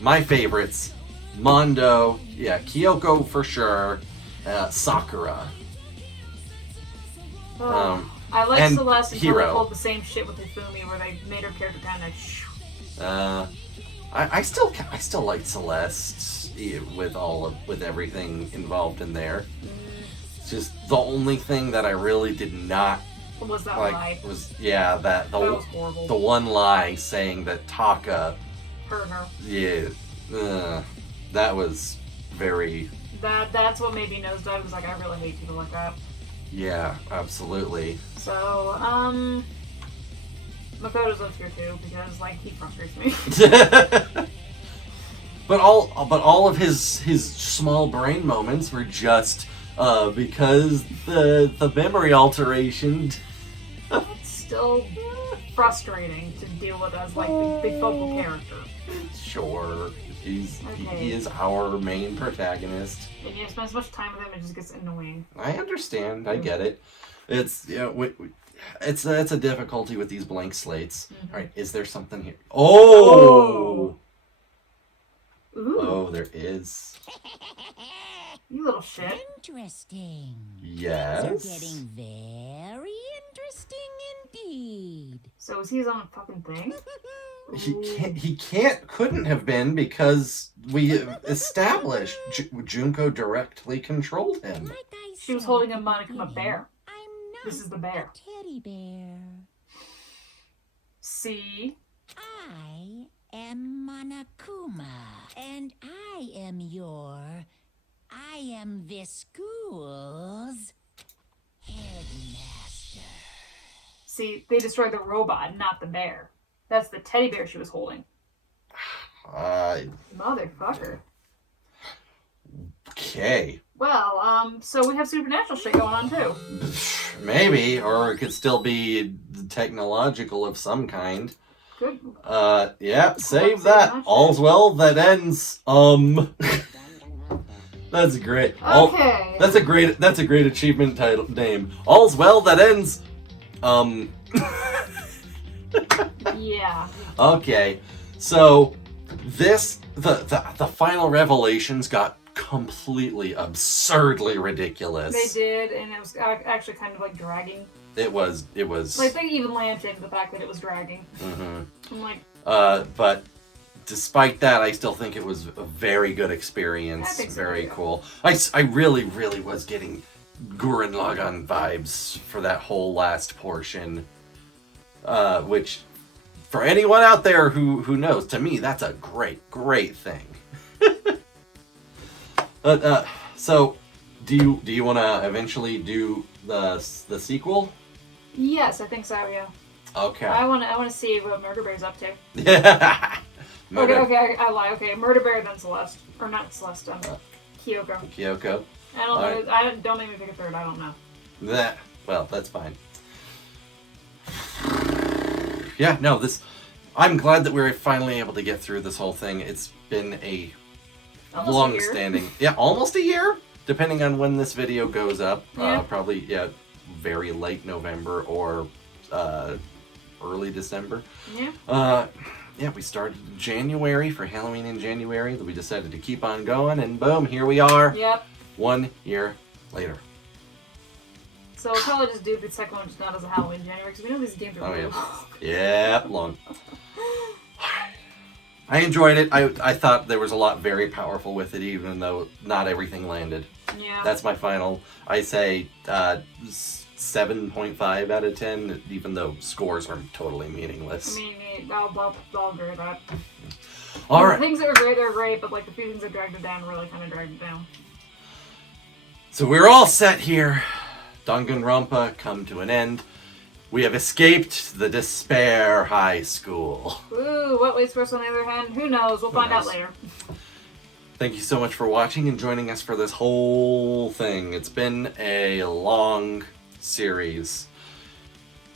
My favorites. Mondo, Kyoko for sure, Sakura. I like Celeste until Hero. they pulled the same shit with Hifumi where they made her character kind of I still like Celeste with everything involved in there. It's just the only thing that I really did not was that like lie. Was that was horrible. The one lie saying that Taka hurt her. Yeah, that was very. That's what made me nosedive. Was like, I really hate people like that. Yeah, absolutely. So, Makoto's up here too because like he frustrates me. But all of his small brain moments were just because the memory alteration. It's still frustrating to deal with as like the focal character. Sure, he is our main protagonist. And you spend so much time with him, it just gets annoying. I understand. I get it. It's it's a difficulty with these blank slates. Mm-hmm. All right, is there something here? Oh! Ooh. Oh, there is. You little shit. Interesting. Yes. Things are getting very interesting indeed. So is he his own fucking thing? Couldn't have been because we established Junko directly controlled him. Like I She was said holding at a the Monokuma bear. I'm not This is the bear. a teddy bear. See? I am Monokuma, and I am this school's headmaster. See, they destroyed the robot, not the bear. That's the teddy bear she was holding. Motherfucker. Okay. Well, so we have supernatural shit going on too. Maybe, or it could still be technological of some kind. Good. Yeah, save that. All's well that ends. That's great. Okay. That's a great achievement title name. All's well that ends. Yeah. Okay. So the final revelations got completely absurdly ridiculous. They did, and it was actually kind of like dragging. It was like they even lamped into the fact that it was dragging. Mm-hmm. I'm like, but despite that, I still think it was a very good experience. I think so, very too. cool. I really was getting Gurren Lagann vibes for that whole last portion, which for anyone out there who knows, to me that's a great thing. So do you want to eventually do the sequel? yes, I think so. Yeah. Okay. I want to see what Murder Bear's up to. Yeah. Okay, I lie. Okay, Murder Bear, then Celeste, or not Celeste, Kyoko. Kyoko. I don't know. Don't make me pick a third. I don't know. Well, that's fine. Yeah, no, I'm glad that we're finally able to get through this whole thing. It's been a long-standing... Yeah, almost a year, depending on when this video goes up. Yeah. Probably, very late November or early December. Yeah. Yeah, we started in January for Halloween in January. We decided to keep on going, and boom, here we are. Yep. 1 year later. So we'll probably just do the second one just not as a Halloween January, because we know these games are really long. Yeah, long. I enjoyed it. I thought there was a lot very powerful with it, even though not everything landed. Yeah. That's my final. I say 7.5 out of 10, even though scores are totally meaningless. I mean, I'll agree with that. All right. The things that are great are great, but like the few things that dragged it down really kind of dragged it down. So we're all set here. Danganronpa come to an end. We have escaped the Despair High School. Ooh, what waits for us on the other hand? Who knows? We'll find out later. Thank you so much for watching and joining us for this whole thing. It's been a long series.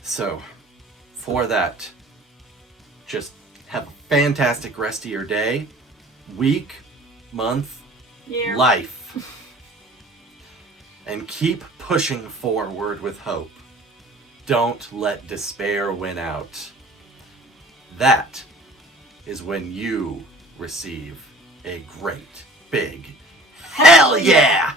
So, for that, just have a fantastic rest of your day, week, month, year, life. And keep pushing forward with hope. Don't let despair win out. That is when you receive a great big hell yeah!